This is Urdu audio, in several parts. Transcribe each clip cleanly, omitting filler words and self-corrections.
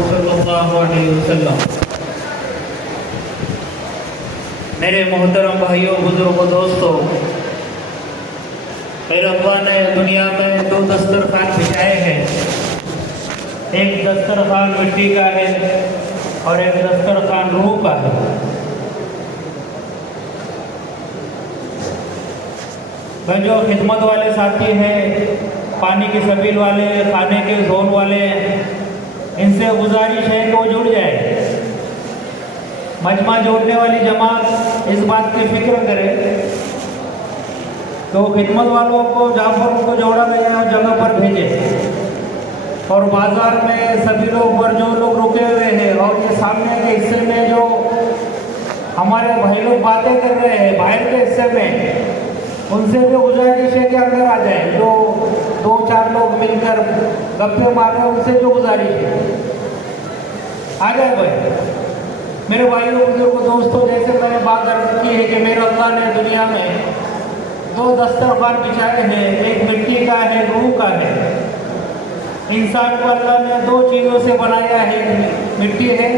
صلی اللہ علیہ وسلم۔ میرے محترم بھائیوں، بزرگوں، دوستوں، میرے اللہ نے دنیا میں دو دسترخوان بچھائے ہیں۔ ایک دسترخوان مٹی کا ہے اور ایک دسترخوان روح کا ہے۔ میں جو خدمت والے ساتھی ہیں، پانی کی سبیل والے، کھانے کے زون والے، ان سے گزارش ہے کہ وہ جڑ جائے۔ مجمع جوڑنے والی جماعت اس بات کی فکر کرے تو خدمت والوں کو جہاں پر ان کو جوڑا گیا ہے اس جگہ پر بھیجے، اور بازار میں سبھی لوگ پر جو لوگ رکے ہوئے ہیں اور یہ سامنے کے حصے میں جو ہمارے بھائی لوگ باتیں کر رہے ہیں باہر کے حصے میں، ان سے بھی گزارش ہے کہ اندر آ جائیں۔ جو دو چار لوگ مل کر گپے مار رہے ہیں ان سے جو گزارش ہے آ جائے بھائی۔ میرے بھائیوں، بزرگوں، دوستوں، جیسے میں نے بات عرض کی ہے کہ میرے اللہ نے دنیا میں دو دسترخوان بچھائے ہیں، ایک مٹی کا ہے، روح کا ہے۔ انسان کو اللہ نے دو چیزوں سے بنایا ہے، مٹی ہے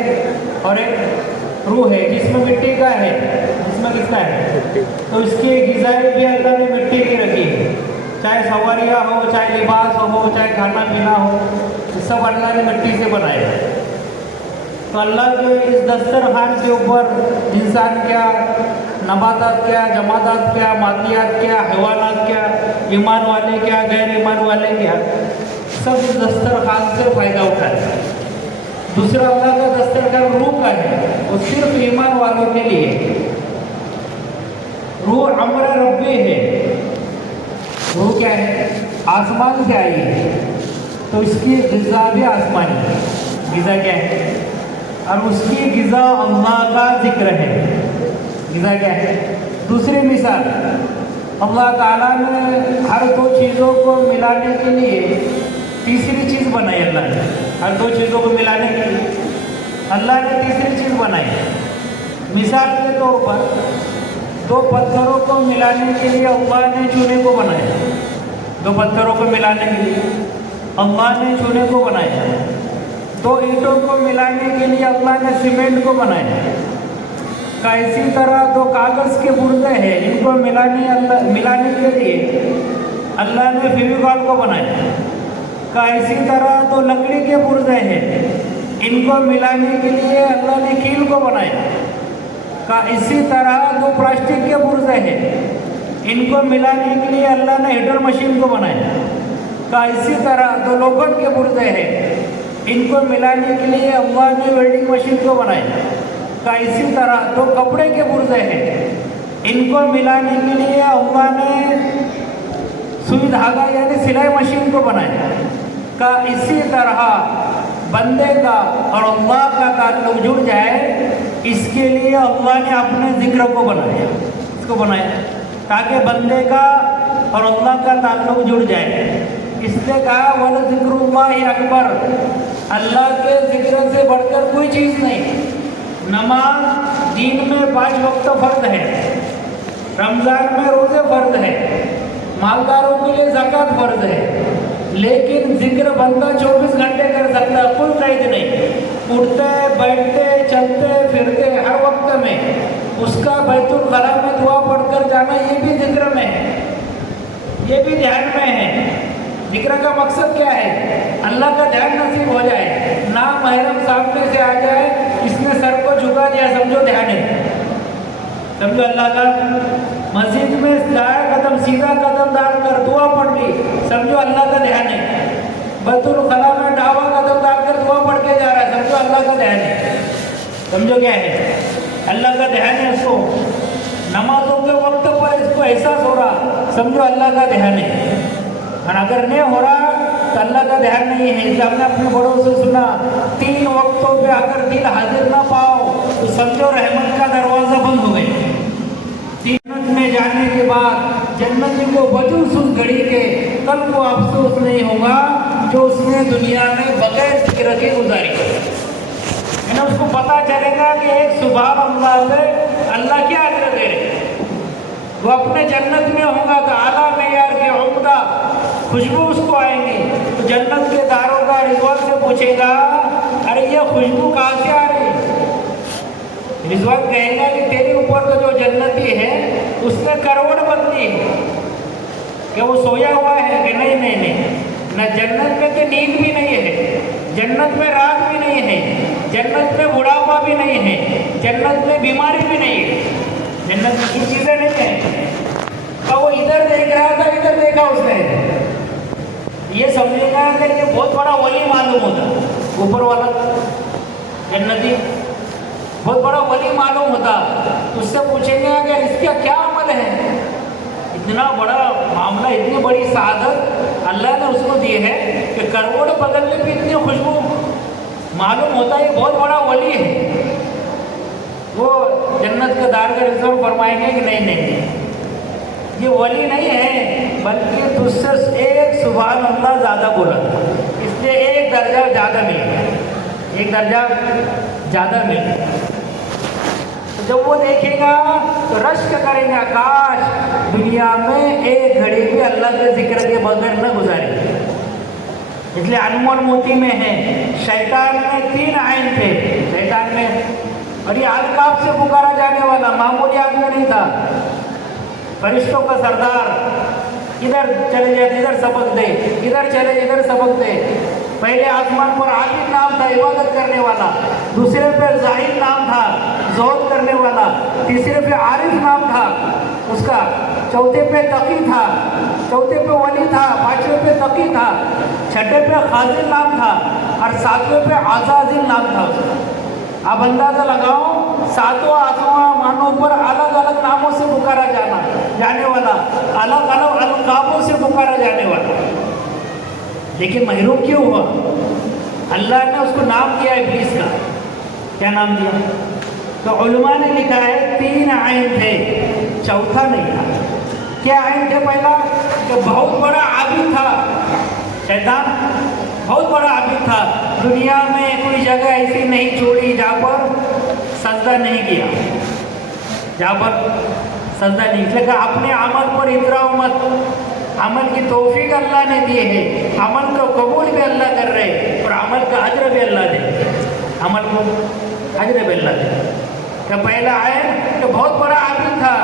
اور ایک روح ہے۔ جس میں مٹی کا ہے، جس میں کس کا ہے، تو اس کی غذائی بھی اللہ نے مٹی کی رکھی ہے، چاہے سواریاں ہو، چاہے لباس ہو، چاہے کھانا پینا ہو، یہ سب اللہ نے مٹی سے بنایا ہے۔ تو اللہ کے اس دسترخوان کے اوپر انسان کیا، نباتات کیا، جمادات کیا، مادیات کیا، حیوانات کیا، ایمان والے کیا، غیر ایمان والے کیا، سب اس دسترخوان سے فائدہ اٹھائے۔ دوسرا اللہ کا دسترخوان روح کا ہے، وہ صرف ایمان والوں کے لیے۔ روح امر ربی ہے۔ روح کیا ہے؟ آسمان سے آئی ہے، تو اس کی غذا بھی آسمانی ہے۔ غذا کیا ہے؟ اور اس کی غذا اللہ کا ذکر ہے۔ غذا کیا ہے؟ دوسری مثال، اللہ تعالیٰ نے ہر دو چیزوں کو ملانے کے لیے تیسری چیز بنائی۔ اللہ نے ہر دو چیزوں کو ملانے کے لیے اللہ نے تیسری چیز بنائی۔ مثال کے طور پر دو پتھروں کو ملانے کے لیے اللہ نے چونے کو بنایا۔ دو پتھروں کو ملانے کے لیے اللہ نے چونے کو بنایا۔ دو اینٹوں کو ملانے کے لیے اللہ نے سیمنٹ کو بنایا۔ کا اسی طرح دو کاغذ کے پردے ہیں، ان کو ملانے کے لیے اللہ نے فیویکول کو بنایا۔ کا اسی طرح دو لکڑی کے پردے ہیں، ان کو ملانے کے لیے اللہ نے کیل کو بنایا۔ کا اسی طرح دو پلاسٹک کے پرزے ہیں، ان کو ملانے کے لیے اللہ نے ہیٹر مشین کو بنایا۔ کا اسی طرح دو لوکھنڈ کے پرزے ہیں، ان کو ملانے کے لیے اللہ نے ویلڈنگ مشین کو بنایا۔ کا اسی طرح دو کپڑے کے پرزے ہیں، ان کو ملانے کے لیے اللہ نے سوئی دھاگا یعنی سلائی مشین کو بنایا۔ کا اسی طرح بندے کا اور اللہ کا تعلق جڑ جائے، اس کے لیے اللہ نے اپنے ذکر کو بنایا۔ اس کو بنایا تاکہ بندے کا اور اللہ کا تعلق جڑ جائے۔ اس نے کہا وَلَذِكْرُ اللَّهِ اکبر، اللہ کے ذکر سے بڑھ کر کوئی چیز نہیں۔ نماز دین میں 5 وقت فرض ہے، رمضان میں روزے فرض ہے، مالداروں کے لیے زکوٰۃ فرض ہے، لیکن ذکر بندہ 24 گھنٹے کر سکتا ہے، کوئی قید نہیں۔ اٹھتے بیٹھتے چلتے پھرتے ہر وقت میں اس کا بیت الخلا میں دعا پڑھ کر جانا، یہ بھی ذکر میں ہے، یہ بھی دھیان میں ہے۔ ذکر کا مقصد کیا ہے؟ اللہ کا دھیان نصیب ہو جائے، نامحرم سامنے سے آ جائے، اس نے سر کو جھکا دیا، سمجھو دھیان ہے، سمجھو اللہ کا۔ مسجد میں دائیں قدم سیدھا قدم ڈال کر دعا پڑھ لی، سمجھو اللہ کا دھیان ہے۔ بیت الخلا میں ڈاوا قدم ڈال کر دعا پڑھ کے جا رہا ہے، سمجھو اللہ کا دھیان ہے۔ سمجھو کیا ہے؟ اللہ کا دھیان ہے۔ اس کو نمازوں کے وقت پر اس کو احساس ہو رہا، سمجھو اللہ کا دھیان ہے۔ اور اگر نہیں ہو رہا تو اللہ کا دھیان نہیں ہے۔ ہم نے اپنے بڑوں سے سنا 3 وقتوں پہ اگر دل حاضر نہ پاؤ تو سمجھو رحمت کا دروازہ بند ہو گئے۔ جنت میں جانے کے بعد جنتی کو بجوس اس گھڑی کے کل کو افسوس نہیں ہوگا جو اس نے دنیا میں بغیر ذکر کے گزاری ہے۔ اس کو پتا چلے گا کہ ایک سبحان اللہ سے اللہ کیا اجر دے رہے۔ وہ اپنے جنت میں ہوگا تو اعلیٰ معیار کے عمدہ خوشبو اس کو آئیں گی، تو جنت کے داروگا رضوان سے پوچھے گا ارے یہ خوشبو کہاں سے آ رہی ہے؟ رضوان کہے گا کہ تیرے اوپر تو جو جنتی ہے اس نے کروڑ بندی ہے کہ وہ سویا ہوا ہے کہ نہیں، نہ جنت میں تو نیند بھی نہیں ہے، جنت میں رات بھی نہیں ہے، جنت میں بڑھاپا بھی نہیں ہے، جنت میں بیماری بھی نہیں ہے، جنت میں کی چیزیں نہیں ہیں۔ اور وہ ادھر دیکھ رہا تھا، ادھر دیکھا اس نے، یہ سمجھے گا کہ یہ بہت بڑا ولی معلوم ہوتا، اوپر والا جنتی بہت بڑا ولی معلوم ہوتا۔ اس سے پوچھیں گے کہ اس کا کیا عمل ہے، اتنا بڑا معاملہ، اتنی بڑی سعادت اللہ نے اس کو دی ہے کہ کروڑ بدل میں بھی اتنی خوشبو معلوم ہوتا ہے، یہ بہت بڑا ولی ہے۔ وہ جنت کا دار کا رضوان فرمائیں گے کہ نہیں، یہ ولی نہیں ہے، بلکہ تجھ سے ایک سبحان اللہ زیادہ بولا، اس لیے ایک درجہ زیادہ مل گیا، ایک درجہ زیادہ مل گیا۔ جب وہ دیکھے گا تو رشک کریں گا، کاش دنیا میں ایک گھڑی بھی اللہ کے ذکر کے بغیر نہ گزاری۔ اس لیے انمول موتی میں ہے، شیطان میں 3 عین تھے، شیطان میں، اور یہ القاب سے پکارا جانے والا معمولی آدمی نہیں تھا، فرشتوں کا سردار، ادھر چلے جائے ادھر سبق دے، ادھر چلے ادھر سبق دے۔ پہلے آسمان پر عابد نام تھا، عبادت کرنے والا، دوسرے پہ زاہد نام تھا، زہد کرنے والا، تیسرے پہ عارف نام تھا اس کا، چوتھے پہ تقی تھا، چوتھے پہ ولی تھا، پانچویں پہ تقی تھا، چھٹے پہ خازن نام تھا، اور ساتویں پہ عزازل نام تھا اس کا۔ اب اندازہ لگاؤ، ساتوں آسمانوں پر الگ الگ ناموں سے پکارا جانے والا، الگ الگ القابوں سے پکارا جانے والا، لیکن محروم کیوں ہوا؟ اللہ نے اس کو نام دیا ابلیس کا، کیا نام دیا؟ تو علماء نے لکھا ہے 3 عین تھے، چوتھا نہیں تھا۔ کیا عین تھے؟ پہلا کہ بہت بڑا عابد تھا، شیطان بہت بڑا عابد تھا، دنیا میں کوئی جگہ ایسی نہیں چھوڑی جہاں پر سجدہ نہیں کیا، جہاں پر سجدہ نہیں کیا، کہ اپنے عمل پر اتراؤ مت، عمل کی توفیق اللہ نے دی ہے، عمل کو قبول بھی اللہ کر رہے اور عمل کا اجر بھی اللہ دے، عمل کو اجر بھی اللہ دے۔ کہ پہلا عین کہ بہت بڑا عابد تھا،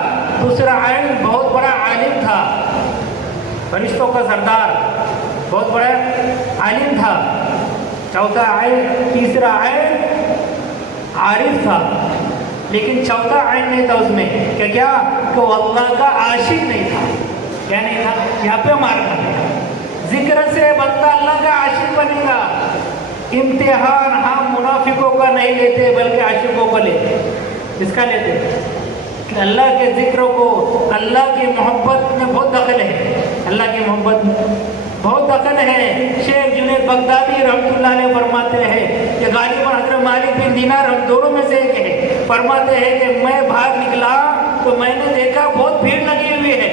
دوسرا عین بہت بڑا عالم تھا، فرشتوں کا سردار، بہت بڑا عالم تھا، چوتھا عین، تیسرا عین عارف تھا، لیکن چوتھا عین نہیں تھا اس میں، کہ کیا کہ وہ اللہ کا عاشق نہیں تھا۔ کیا نہیں تھا؟ یہاں پہ مارنا ہے، ذکر سے بندہ اللہ کا عاشق بنے گا۔ امتحان ہم منافقوں کا نہیں لیتے بلکہ عاشقوں کو لیتے، کس کا لیتے؟ کہ اللہ کے ذکر کو، اللہ کی محبت میں بہت دخل ہے، اللہ کی محبت میں بہت دخل ہے۔ شیخ جنید بغدادی رحمۃ اللہ علیہ فرماتے ہیں کہ غالباً حضرت مالک بن دینار ہم دونوں میں سے ایک ہے، فرماتے ہیں کہ میں باہر نکلا تو میں نے دیکھا بہت بھیڑ لگی ہوئی ہے۔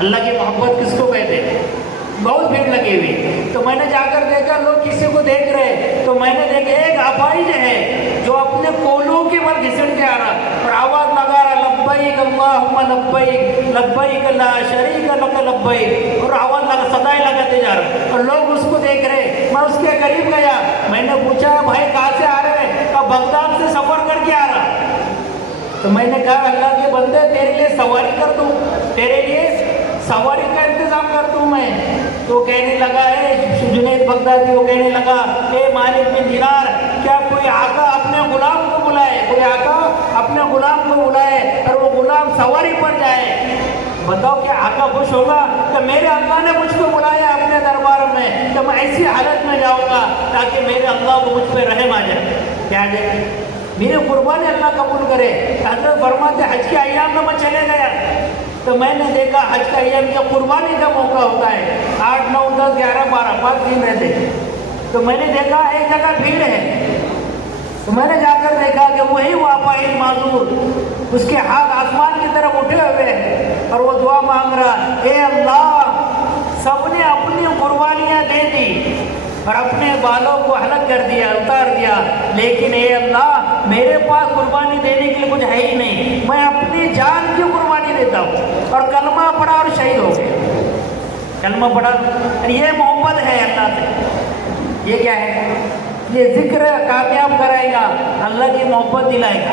اللہ کی محبت کس کو کہتے ہیں؟ بہت بھیڑ لگی ہوئی، تو میں نے جا کر دیکھا لوگ کسی کو دیکھ رہے، تو میں نے دیکھا ایک افائی جو ہے جو اپنے کولوں کے بل گھسٹ کے آ رہا اور آواز لگا رہا، لبیک اللہم لبیک لبیک لا شریک لک لبیک، اور آواز لگا، صدائیں لگاتے جا رہا، اور لوگ اس کو دیکھ رہے۔ میں اس کے قریب گیا، میں نے پوچھا بھائی کہاں سے آ رہے ہیں؟ کہا بغداد سے سفر کر کے آ رہا۔ تو میں نے کہا اللہ کے بندے تیرے لیے سواری کر دوں، تیرے لیے سواری کا انتظام کر دوں میں؟ تو کہنے لگا جنید بغدادی، وہ کہنے لگا اے مالک بن دینار، کیا کوئی آقا اپنے غلام کو بلائے، کوئی آقا اپنے غلام کو بلائے اور وہ غلام سواری پر جائے، بتاؤ کہ آقا خوش ہوگا؟ کہ میرے اللہ نے مجھ کو بلایا اپنے دربار میں، کہ میں ایسی حالت میں جاؤں گا تاکہ میرے اللہ کو مجھ پہ رحم آ جائے، کیا جائے میرے قربانی اللہ قبول کرے۔ حضرت فرماتے حج کے ایام میں چلے گیا تو میں نے دیکھا حج کا ایام یا قربانی کا موقع ہوتا ہے، 8، 9، 10، 11، 12 5 دن رہتے، تو میں نے دیکھا ایک جگہ بھیڑ ہے، تو میں نے جا کر دیکھا کہ وہی واپعی معذور، اس کے ہاتھ آسمان کی طرف اٹھے ہوئے ہیں اور وہ دعا مانگ رہا، اے اللہ، سب نے اپنی قربانیاں دے دی اور اپنے بالوں کو ہلک کر دیا، اتار دیا، لیکن اے اللہ میرے پاس قربانی دینے کے لیے کچھ ہے ہی نہیں، میں اپنی جان کی قربانی دیتا ہوں، اور کلمہ پڑھا اور شہید ہو گئے، کلمہ پڑھا، یہ محبت ہے اللہ سے۔ یہ کیا ہے؟ یہ ذکر کامیاب کرائے گا، اللہ کی محبت دلائے گا۔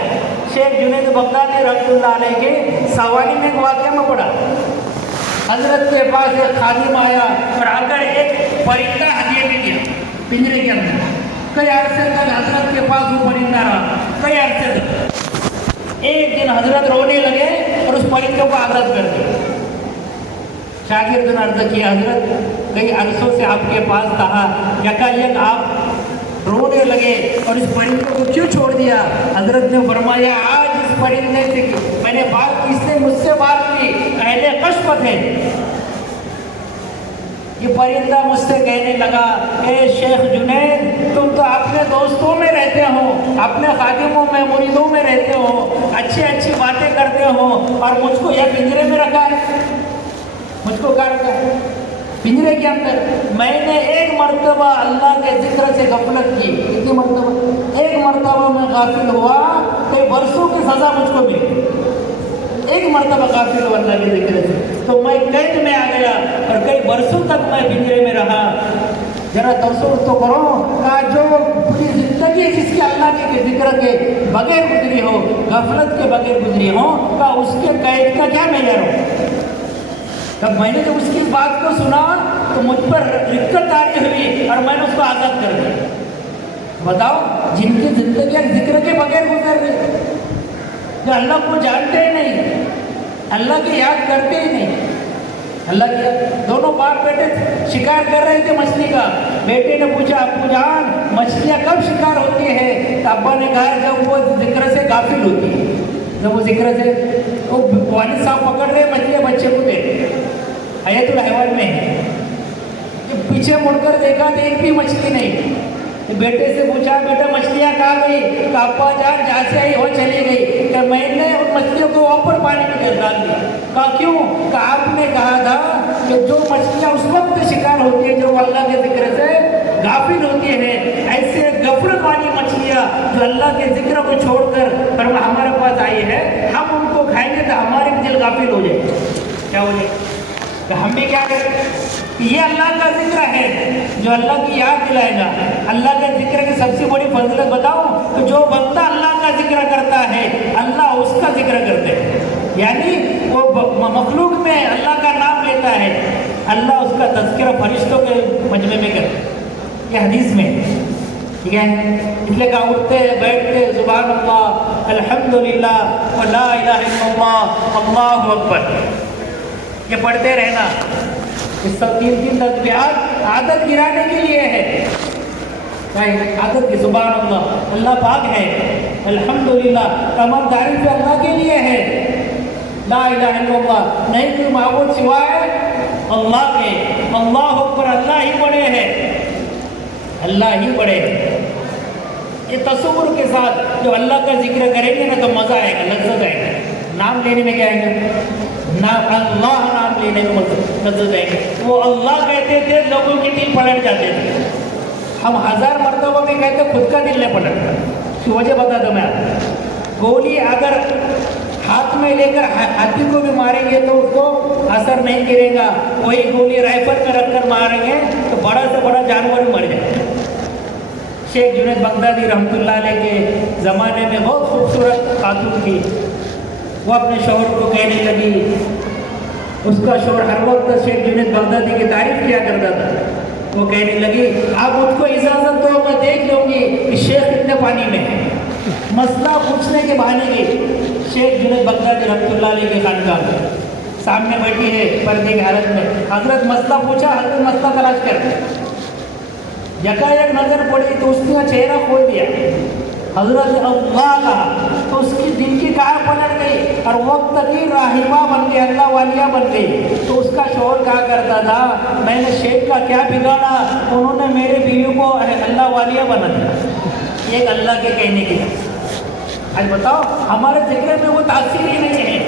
شیخ جنید بغدادی رحمۃ اللہ علیہ کے سوالی میں ایک واقعہ میں پڑھا، حضرت کے پاس ایک خادم آیا اور آ کر ایک پرندہ ہدیے میں دیا پنجرے کے اندر۔ کئی عرصے تک حضرت کے پاس وہ پرندہ رہا، کئی عرصے تک۔ ایک دن حضرت رونے لگے اور اس پرندے کو عادت کر دی۔ شاگرد نے عرض کیا، حضرت کئی عرصوں سے آپ کے پاس تھا، یکایک آپ رونے لگے اور اس پرندے کو کیوں چھوڑ دیا؟ حضرت نے فرمایا، آج اس پرندے سے میں نے بات کی، اس نے مجھ سے بات کی، اہل قشف تھے۔ یہ پرندہ مجھ سے کہنے لگا، اے شیخ جنید، تم تو اپنے دوستوں میں رہتے ہو، اپنے خادموں میں مریدوں میں رہتے ہو، اچھی اچھی باتیں کرتے ہو، اور مجھ کو یہ پنجرے میں رکھا ہے، مجھ کو کیا رکھا ہے پنجرے کے اندر۔ میں نے ایک مرتبہ اللہ کے ذکر سے غفلت کی، کتنی مرتبہ؟ ایک مرتبہ میں غافل ہوا تو برسوں کی سزا مجھ کو ملی۔ ایک مرتبہ غافل ہوا اللہ کے ذکر سے تو میں قید میں آ گیا اور کئی برسوں تک میں پنجرے میں رہا۔ ذرا تصور تو کرو کہ جو پوری زندگی جس کے اللہ کے ذکر کے بغیر گزری ہو، غفلت کے بغیر گزری ہو، کہ اس کے قید کا کیا معیار ہو؟ تب میں نے جب اس کی بات کو سنا تو مجھ پر رقت طاری ہوئی اور میں نے اس کو آزاد کر دیا۔ بتاؤ، جن کی زندگی ذکر کے بغیر گزر رہی، جو اللہ کو جانتے ہی نہیں، اللہ کی یاد کرتے ہی نہیں، اللہ کی یاد۔ دونوں باپ بیٹے شکار کر رہے تھے مچھلی کا۔ بیٹے نے پوچھا، ابو جان مچھلیاں کب شکار ہوتی ہے؟ تو ابا نے کہا، جب وہ ذکر سے غافل ہوتی ہے، جب وہ ذکر سے، وہ والد صاحب پکڑ رہے مچھلیاں، بچے کو دے حیات الحیوان میں ہے۔ جب پیچھے مڑ کر دیکھا تو ایک بھی مچھلی نہیں۔ بیٹے سے پوچھا، بیٹا مچھلیاں کہاں گئی؟ کہ ابا جان جہاں سے آئی وہ چلی گئی، کہ میں نے ان مچھلیوں کو اوپر پانی میں ڈال دیا۔ کہا کیوں؟ کہ آپ نے کہا تھا کہ جو مچھلیاں اس وقت شکار ہوتی ہیں جو اللہ کے ذکر سے غافل ہوتی ہیں، ایسے غفلت والی مچھلیاں جو اللہ کے ذکر کو چھوڑ کر ہمارے پاس آئی ہے، ہم ان کو کھائیں گے تو ہمارے بھی دل غافل ہو جائے۔ کیا ہو جائے؟ کہ ہم بھی کیا کریں؟ یہ اللہ کا ذکر ہے جو اللہ کی یاد دلائے گا۔ اللہ کے ذکر کی سب سے بڑی فضیلت بتاؤں کہ جو بندہ اللہ کا ذکر کرتا ہے، اللہ اس کا ذکر کرتے ہیں، یعنی وہ مخلوق میں اللہ کا نام لیتا ہے، اللہ اس کا تذکرہ فرشتوں کے مجمع میں کرتا ہے۔ یہ حدیث میں ٹھیک ہے، اس لیے کہا اٹھتے بیٹھتے سبحان اللہ، الحمدللہ، لا الہ الا اللہ، اللہ اکبر، یہ پڑھتے رہنا۔ اس سب تین تسبیحات عادت گرانے کے لیے ہے، عادت کی سبحان اللہ، اللہ پاک ہے، الحمدللہ تمام تعریف اللہ کے لیے ہے، لا الہ الا اللہ نہیں کوئی معبود سوائے اللہ کے، اللہ اکبر، اللہ ہی بڑے ہے، اللہ ہی بڑے ہے۔ یہ تصور کے ساتھ جو اللہ کا ذکر کریں گے نا تو مزہ آئے گا، لذت آئے گا، نام لینے میں کیا آئے گا؟ نام اللہ نام لینے میں لذت آئے گا۔ وہ اللہ کہتے تھے لوگوں کے دل پلٹ جاتے تھے، ہم 1000 مرتبہ بھی کہتے خود کا دل نہیں پلٹتا۔ اس کی وجہ بتا دوں میں آپ کو، گولی اگر ہاتھ میں لے کر ہاتھی کو بھی ماریں گے تو اس کو اثر نہیں گرے گا، وہی گولی رائفل میں رکھ کر ماریں گے تو بڑا سے بڑا جانور مر جائے گا۔ شیخ جنید بغدادی رحمۃ اللہ علیہ کے زمانے میں بہت خوبصورت خاتون تھی، وہ اپنے شوہر کو کہنے لگی، اس کا شوہر ہر وقت شیخ جنید بغدادی کی تعریف کیا کرتا تھا، وہ کہنے لگی، آپ مجھ کو اجازت دو میں دیکھ لوں گی کہ شیخ کتنے پانی میں ہے۔ مسئلہ پوچھنے کے بہانے کی شیخ جنید بغدادی رحمۃ اللہ علیہ کی خانقاہ میں سامنے بیٹھی ہے پردے کی حالت میں، حضرت مسئلہ پوچھا، حضرت مسئلہ تلاش کر یکایک نظر پڑی تو اس نے چہرہ کھول دیا، حضرت نے اللہ کہا تو اس کی دل کی کار پلٹ گئی اور وقت کی راہبہ بن گئی، اللہ والیہ بن گئی۔ تو اس کا شوہر کہا کرتا تھا، میں نے شیخ کا کیا بگاڑا، انہوں نے میرے بیوی کو اللہ والیہ بنا دیا۔ ایک اللہ کے کہنے کی آج بتاؤ ہمارے ذکر میں وہ تاثیر ہی نہیں ہے۔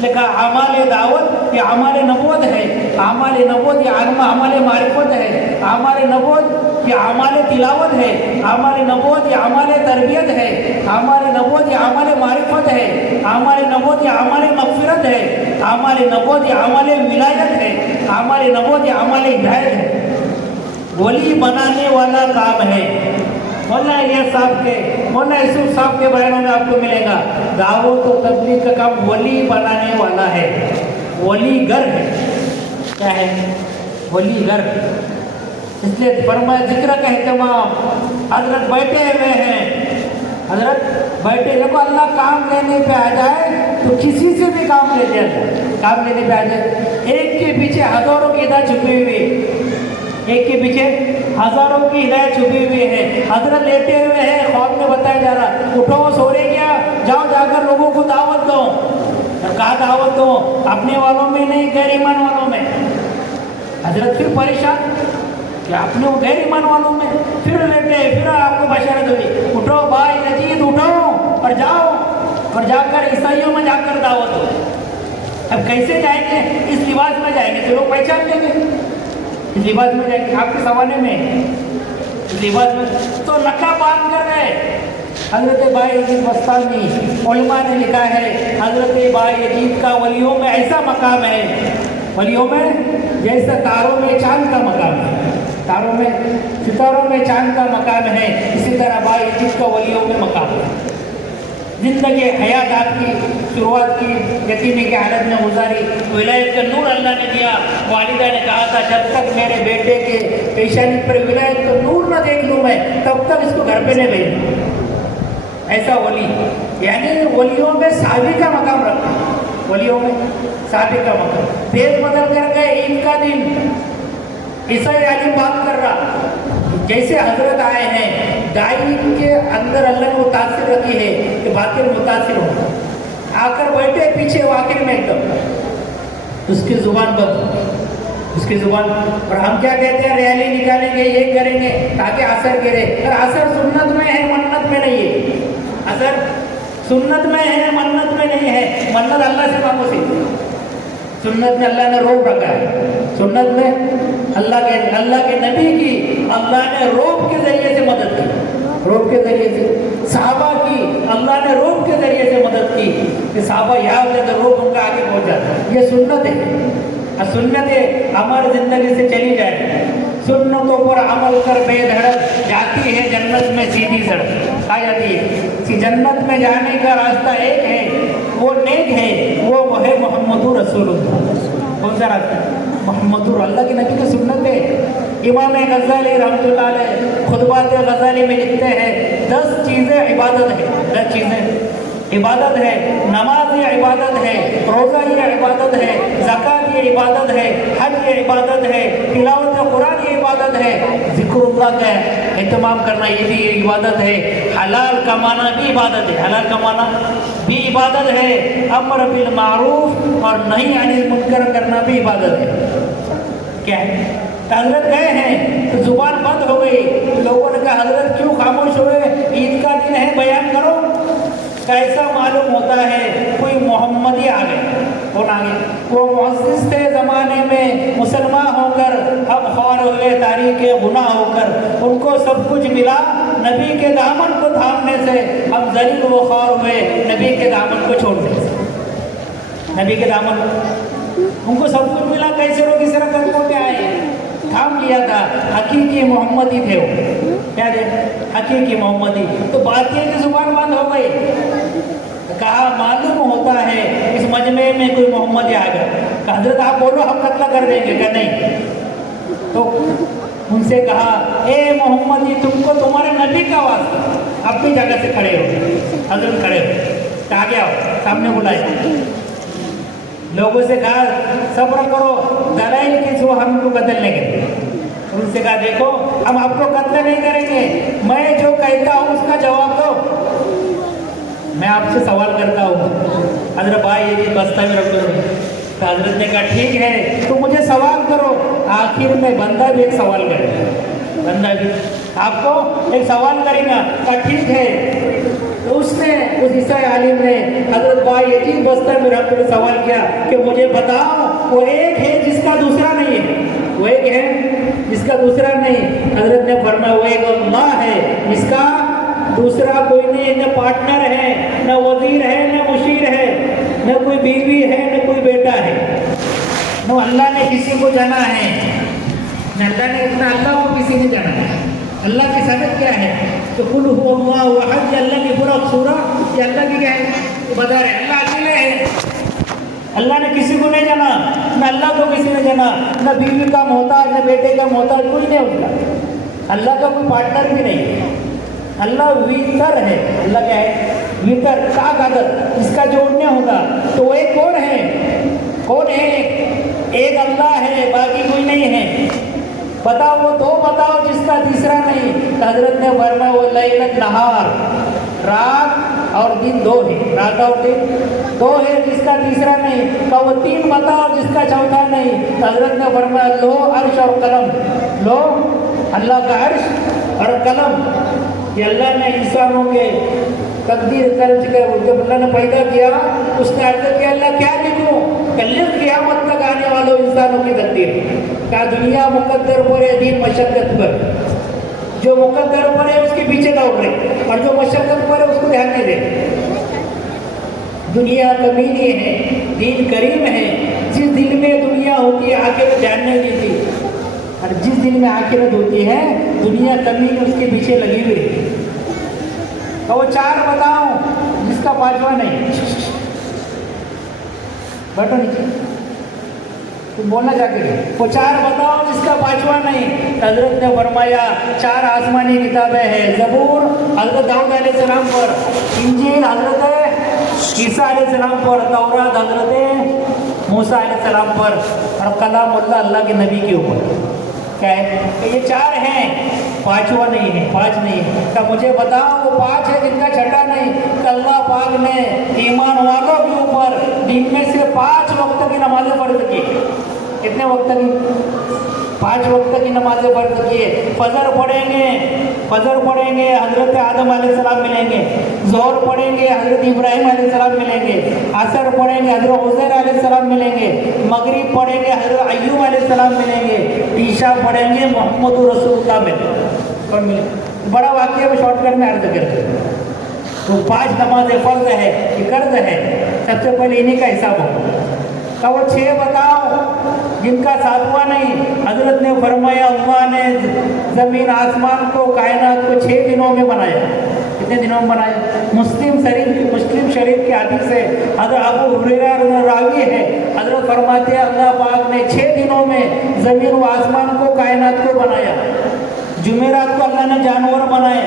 لکھا اعمال دعوت یہ اعمال نبوت ہے، اعمال نبوت یہ اعمال معرفت ہے، اعمال نبوت یہ اعمال تلاوت ہے، اعمال نبوت یہ اعمال تربیت ہے، اعمال نبوت یہ اعمال معرفت ہے، اعمال نبوت یہ اعمال مغفرت ہے، اعمال نبوت یہ اعمال ولایت ہے، اعمال نبوت یہ اعمال ہدایت ہے۔ ولی بنانے والا کام ہے، مولانا الیاس صاحب کے، مولانا یوسف صاحب کے بیانوں میں آپ کو ملے گا۔ دعوت و تبلیغ کا کام ولی بنانے والا ہے، ولی گر ہے۔ کیا ہے؟ ولی گر۔ اس لیے فرمایا ذکر کا اہتمام، حضرت بیٹھے ہوئے ہیں، حضرت بیٹھے، دیکھو اللہ کام لینے پہ آ جائے تو کسی سے بھی کام لے جائے، کام لینے پہ آ جائے۔ ایک کے پیچھے ہزاروں کی ہدایت چھپی ہوئی، ایک کے پیچھے ہزاروں کی ہدایت چھپی ہوئی ہے۔ حضرت لیٹے ہوئے ہیں، خواب میں بتایا جا رہا، اٹھو سو رہے کیا، جاؤ جا کر لوگوں کو دعوت دو۔ کہا دعوت دو؟ اپنے والوں میں نہیں، غیر ایمان والوں میں۔ حضرت پھر پریشان کہ اپنے غیر ایمان والوں میں، پھر لیٹے، پھر آپ کو بشارت ہوئی، اٹھو بھائی یزید اٹھو اور جاؤ، اور جا کر عیسائیوں میں جا کر دعوت دو۔ اب کیسے جائیں گے؟ اس لباس میں جائیں گے تو لوگ پہچان لیں گے، اس لباس میں جائیں گے، آپ کے زمانے میں اس لباس میں تو نقاب باندھ کر گئے۔ حضرت بائی یزید بستامی، علماء نے لکھا ہے حضرت بائی یزید کا ولیوں میں ایسا مقام ہے، ولیوں میں جیسا تاروں میں چاند کا مقام ہے، تاروں میں ستاروں میں چاند کا مقام ہے، اسی طرح بائی یزید کا ولیوں میں مقام ہے۔ زندگی حیات آپ کی شروعات کی یتیمی کی حالت میں گزاری، ولایت کا نور اللہ نے دیا۔ والدہ نے کہا تھا جب تک میرے بیٹے کے پیشانی پر ولایت کا نور نہ دیکھ لوں میں، تب تک اس کو گھر پہ نہیں بھیجوں۔ ایسا ولی، یعنی ولیوں میں صحابی کا مقام رکھا، ولیوں میں صحابی کا مقام۔ دیش بدل کر گئے، عید کا دن عیسائی عالم بات کر رہا، جیسے حضرت آئے ہیں، دائی کے اندر اللہ نے وہ تاثیر رکھی ہے کہ باطل متاثر ہوگا، آ کر بیٹھے پیچھے واقع میں ایک دم اس کی زبان بند، اس کی زبان، اور ہم کیا کہتے ہیں ریلی نکالیں گے، یہ کریں گے تاکہ اثر گرے، اور اثر سنت میں ہے، منت میں نہیں ہے، اثر سنت میں ہے، منت میں نہیں ہے۔ منت اللہ سے مانگو سی، سنت میں اللہ نے روب رکھا ہے، سنت میں اللہ کے نبی کی اللہ نے روب کے ذریعے سے مدد کی، روب کے ذریعے سے صحابہ کی اللہ نے روب کے ذریعے سے مدد کی کہ صحابہ یہاں ہوتے تو روب ان کا آگے پہنچ جاتا ہے۔ یہ سنت ہے، اور سنتیں ہماری زندگی سے چلی جائے، سنتوں پر عمل کر بے دھڑک جاتی ہے جنت میں سیدھی سڑک، آ جاتی ہے جنت میں جانے کا راستہ ایک ہے، وہ نیک ہے، وہ ہے محمد رسول اللہ۔ کون سا راستہ؟ محمد اللہ کے نبی کی سنت ہے۔ امام غزالی رحمۃ اللہ علیہ خطبات غزالی میں لکھتے ہیں 10 چیزیں عبادت ہے، 10 چیزیں عبادت ہے، نماز یہ عبادت ہے، روزہ یہ عبادت ہے، زکوٰۃ یہ عبادت ہے، حج یہ عبادت ہے، تلاوت قرآن یہ عبادت ہے، ذکر اللہ کا اہتمام کرنا یہ بھی عبادت ہے، حلال کمانا بھی عبادت ہے، حلال کمانا بھی عبادت ہے، امر بالمعروف اور نہی عن المنکر کرنا بھی عبادت ہے۔ کیا ہے؟ حضرت گئے ہیں تو زبان بند ہو گئی، لوگوں نے کہا حضرت کیوں خاموش ہوئے، عید کا دن ہے بیان کرو۔ کیسا معلوم ہوتا ہے کوئی محمدی آ گئے، کون آ گئے؟ وہ معزز تھے زمانے میں، مسلمان ہو کر ہم خوار ہوئے، تاریخ گناہ ہو کر ان کو سب کچھ ملا، نبی کے دامن کو تھامنے سے ہم ذلیل و خوار ہوئے، نبی کے دامن کو چھوڑنے سے، نبی کے دامن ان کو سب کچھ ملا، کیسے لوگ اس طرح قدموں پہ آئے، تھام لیا تھا، حقیقی محمدی تھے وہ، کیا تھے؟ حقیقی محمدی۔ تو باقی کی زبان بند ہو گئی، کہا معلوم ہوتا ہے اس مجمع میں کوئی محمدی آ گیا، کہ حضرت آپ بولو ہم قتل کر دیں گے، کہ نہیں؟ تو ان سے کہا اے محمدی تم کو تمہارے نبی کا واسطہ، اپنی جگہ سے کھڑے ہو، حضرت کھڑے ہو، آگے آؤ، سامنے بلائے، لوگوں سے کہا صبر کرو، دلائل کس ہو، ہم کو قتل نہیں کریں گے۔ ان سے کہا دیکھو ہم آپ کو قتل نہیں کریں گے، میں جو کہتا ہوں اس کا جواب دو، میں آپ سے سوال کرتا ہوں۔ حضرت بھائی یہ بستہ میں رکھ دو، تو حضرت نے کہا ٹھیک ہے تو مجھے سوال کرو۔ آخر میں بندہ بھی ایک سوال کرے گا، بندہ بھی آپ کو ایک سوال کرے گا، کہا ٹھیک ہے۔ تو اس نے اس عیسائی عالم نے حضرت بھائی یزید بستہ میں رکھ کر سوال کیا کہ مجھے بتاؤ وہ ایک ہے جس کا دوسرا نہیں ہے، وہ ایک ہے جس کا دوسرا نہیں۔ حضرت نے فرمایا وہ ایک اللہ ہے جس کا دوسرا کوئی نہیں، نہ پارٹنر ہے، نہ وزیر ہے، نہ مشیر ہے، نہ کوئی بیوی ہے، نہ کوئی بیٹا ہے، نہ اللہ نے کسی کو جانا ہے، نہ اللہ نے اتنا اللہ کو کسی نے جانا ہے۔ اللہ کی صنعت کیا ہے؟ تو قل هو اللہ احد، یہ اللہ کی پورا سورہ یہ اللہ کی کیا ہے؟ بتا رہے اللہ اکیلے ہے، اللہ نے کسی کو نہیں جانا، نہ اللہ کو کسی نے جانا، نہ بیوی کا محتاج نہ بیٹے کا محتاج کوئی نہیں ہوتا، اللہ کا کوئی پارٹنر بھی نہیں ہے، اللہ ویتر ہے، اللہ کیا ہے؟ ویتر کا قادر، اس کا جوڑنے ہوگا تو وہ ایک کون ہے؟ کون ہے؟ ایک اللہ ہے، باقی کوئی نہیں ہے، بتاؤ وہ دو بتاؤ جس کا تیسرا نہیں، حضرت نے فرمایا وہ لیل نہار، رات اور دن دو ہے، رات اور دن دو ہے جس کا تیسرا نہیں، تو وہ تین بتاؤ جس کا چوتھا نہیں، حضرت نے فرمایا لو عرش اور قلم، لو اللہ کا عرش اور قلم، کہ اللہ نے انسانوں کے تقدیر درج کر جب اللہ نے پیدا کیا اس نے عرض کیا اللہ کیا لکھوں؟ کل قیامت تک آنے والوں انسانوں کی تقدیر، کیا دنیا مقدر پر ہے دین مشقت پر، جو مقدر پر ہے اس کے پیچھے دوڑ رہے اور جو مشقت پر ہے اس کو دھیان نہیں دے، دنیا کمینی ہے دین کریم ہے، جس دل میں دنیا ہوتی ہے آخرت دھیان نہیں دیتی، اور جس دل میں آخرت ہوتی ہے دنیا کمینی اس کے پیچھے لگی ہوئی ہے، تو وہ چار بتاؤ جس کا پانچواں نہیں، بیٹھو نیچے تم بولنا جا کے، وہ چار بتاؤ جس کا پانچواں نہیں، حضرت نے فرمایا چار آسمانی کتابیں ہیں، زبور حضرت داؤد علیہ السلام پر، انجیل حضرت عیسیٰ علیہ السلام پر، تورات حضرت موسیٰ علیہ السلام پر، اور کلام اللہ اللہ کے نبی کے اوپر، کیا ہے کہ یہ چار ہیں پانچواں نہیں ہے، پانچ نہیں ہے، تو مجھے بتاؤ وہ پانچ ہے جن کا چھٹا نہیں، کہ اللہ پاک نے ایمان والوں کے اوپر دن میں سے 5 وقت کی نمازیں فرض کی، کتنے وقت کی؟ 5 وقت کی نمازیں فرض کی، فجر پڑھیں گے حضرت آدم علیہ السلام ملیں گے، ظہر پڑھیں گے حضرت ابراہیم علیہ السلام ملیں گے، عصر پڑھیں گے حضرت عزیر علیہ السلام ملیں گے، مغرب پڑھیں گے حضرت ایوب علیہ السلام ملیں گے، عشاء پڑھیں گے محمد رسول اللہ ملیں گے، بڑا واقعہ میں شارٹ کٹ میں عرض کرتے ہیں، تو 5 نمازیں فرض ہے کہ قرض ہے، سب سے پہلے انہی کا حساب ہوگا، تو وہ 6 بتاؤ جن کا 7واں نہیں، حضرت نے فرمایا اللہ نے زمین آسمان کو کائنات کو 6 دنوں میں بنایا، کتنے دنوں میں بنایا؟ مسلم شریف کی حدیث ہے، حضرت ابو ہریرہ راوی ہے، حضرت فرماتے ہیں اللہ پاک نے 6 دنوں میں زمین و آسمان کو کائنات کو بنایا، جمعرات کو اللہ نے جانور بنائے،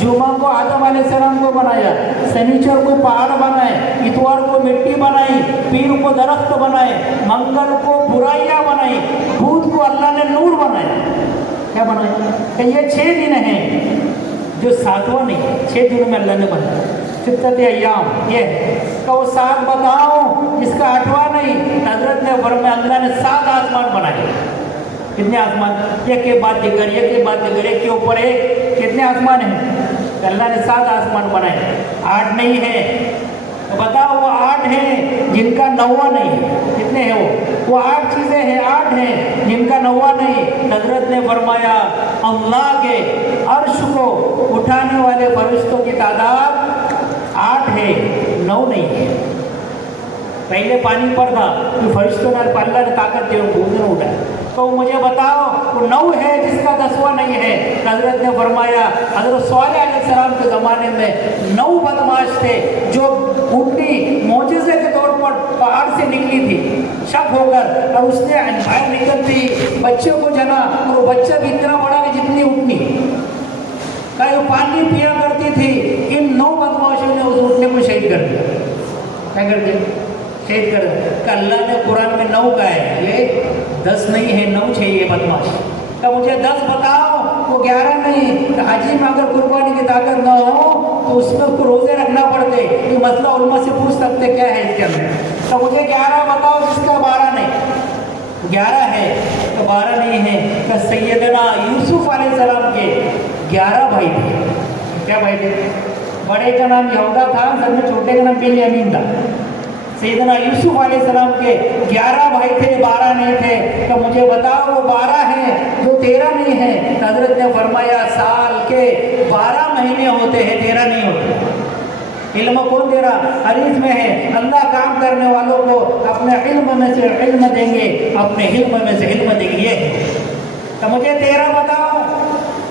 جمعہ کو آدم علیہ السلام کو بنایا، سنیچر کو پہاڑ بنائے، اتوار کو مٹی بنائی، پیر کو درخت بنائے، منگل کو برائیاں بنائی، بدھ کو اللہ نے نور بنایا، کیا بنایا؟ کہ یہ 6 دن ہیں جو 7واں نہیں، 6 دنوں میں اللہ نے بنایا، ستۃ ایام یہ ہے، کہ وہ 7 بتاؤ جس کا 8واں نہیں، حضرت نے فرمایا اللہ نے 7 آسمان بنائے، کتنے آسمان؟ ایک کے بعد دیگر ایک کے بعد دیگر ایک کے اوپر ایک، کتنے آسمان ہیں؟ اللہ نے 7 آسمان بنائے، 8 نہیں ہے، تو بتاؤ وہ 8 ہیں جن کا 9واں نہیں، کتنے ہیں وہ 8 چیزیں ہیں، 8 ہیں جن کا 9واں نہیں، حضرت نے فرمایا اللہ کے عرش کو اٹھانے والے فرشتوں کی تعداد 8 ہے، 9 نہیں ہے، پہلے پانی پر تھا کہ فرشتوں نے اللہ نے طاقت دے وہ اٹھا، تو مجھے بتاؤ وہ 9 ہے جس کا 10واں نہیں ہے، حضرت نے فرمایا حضرت صالح علیہ السلام کے زمانے میں 9 بدماش تھے جو اٹھنی معجزے کے طور پر پہاڑ سے نکلی تھی شک ہو کر، اور اس نے باہر نکلتی بچے کو جنا، اور وہ بچہ بھی اتنا بڑا کہ جتنی اٹھنی کہ وہ پانی پیا کرتی تھی، ان 9 بدماشوں نے اس اٹھنے کو شہید کر دیا، کیا کر دیا؟ شہید کر دیا، کہ اللہ نے قرآن میں 9 کہا ہے، یہ 10 نہیں ہے، 9 چاہیے بدماش، کہ مجھے 10 بتاؤ وہ 11 نہیں، کہ حجی میں اگر قربانی کی طاقت نہ ہو تو اس میں اس کو روزے رکھنا پڑتے، یہ مسئلہ علماء سے پوچھ سکتے کیا ہے اس کے اندر، تو مجھے 11 بتاؤ جس کا 12 نہیں، 11 ہے تو 12 نہیں ہے، کہ سیدنا یوسف علیہ السلام کے 11 بھائی تھے، کیا بھائی تھے؟ بڑے کا نام یہودا تھا، سب میں چھوٹے کا نام بنیامین تھا، سیدنا یوسف علیہ السلام کے 11 بھائی تھے، 12 نہیں تھے، تو مجھے بتاؤ وہ 12 ہیں جو 13 نہیں ہیں، حضرت نے فرمایا سال کے 12 مہینے ہوتے ہیں، 13 نہیں ہوتے، علم کون دے رہا؟ حدیث میں ہے اللہ کام کرنے والوں کو اپنے علم میں سے علم دیں گے، اپنے علم میں سے علم دیں گے، یہ ہے، تو مجھے 13 بتاؤ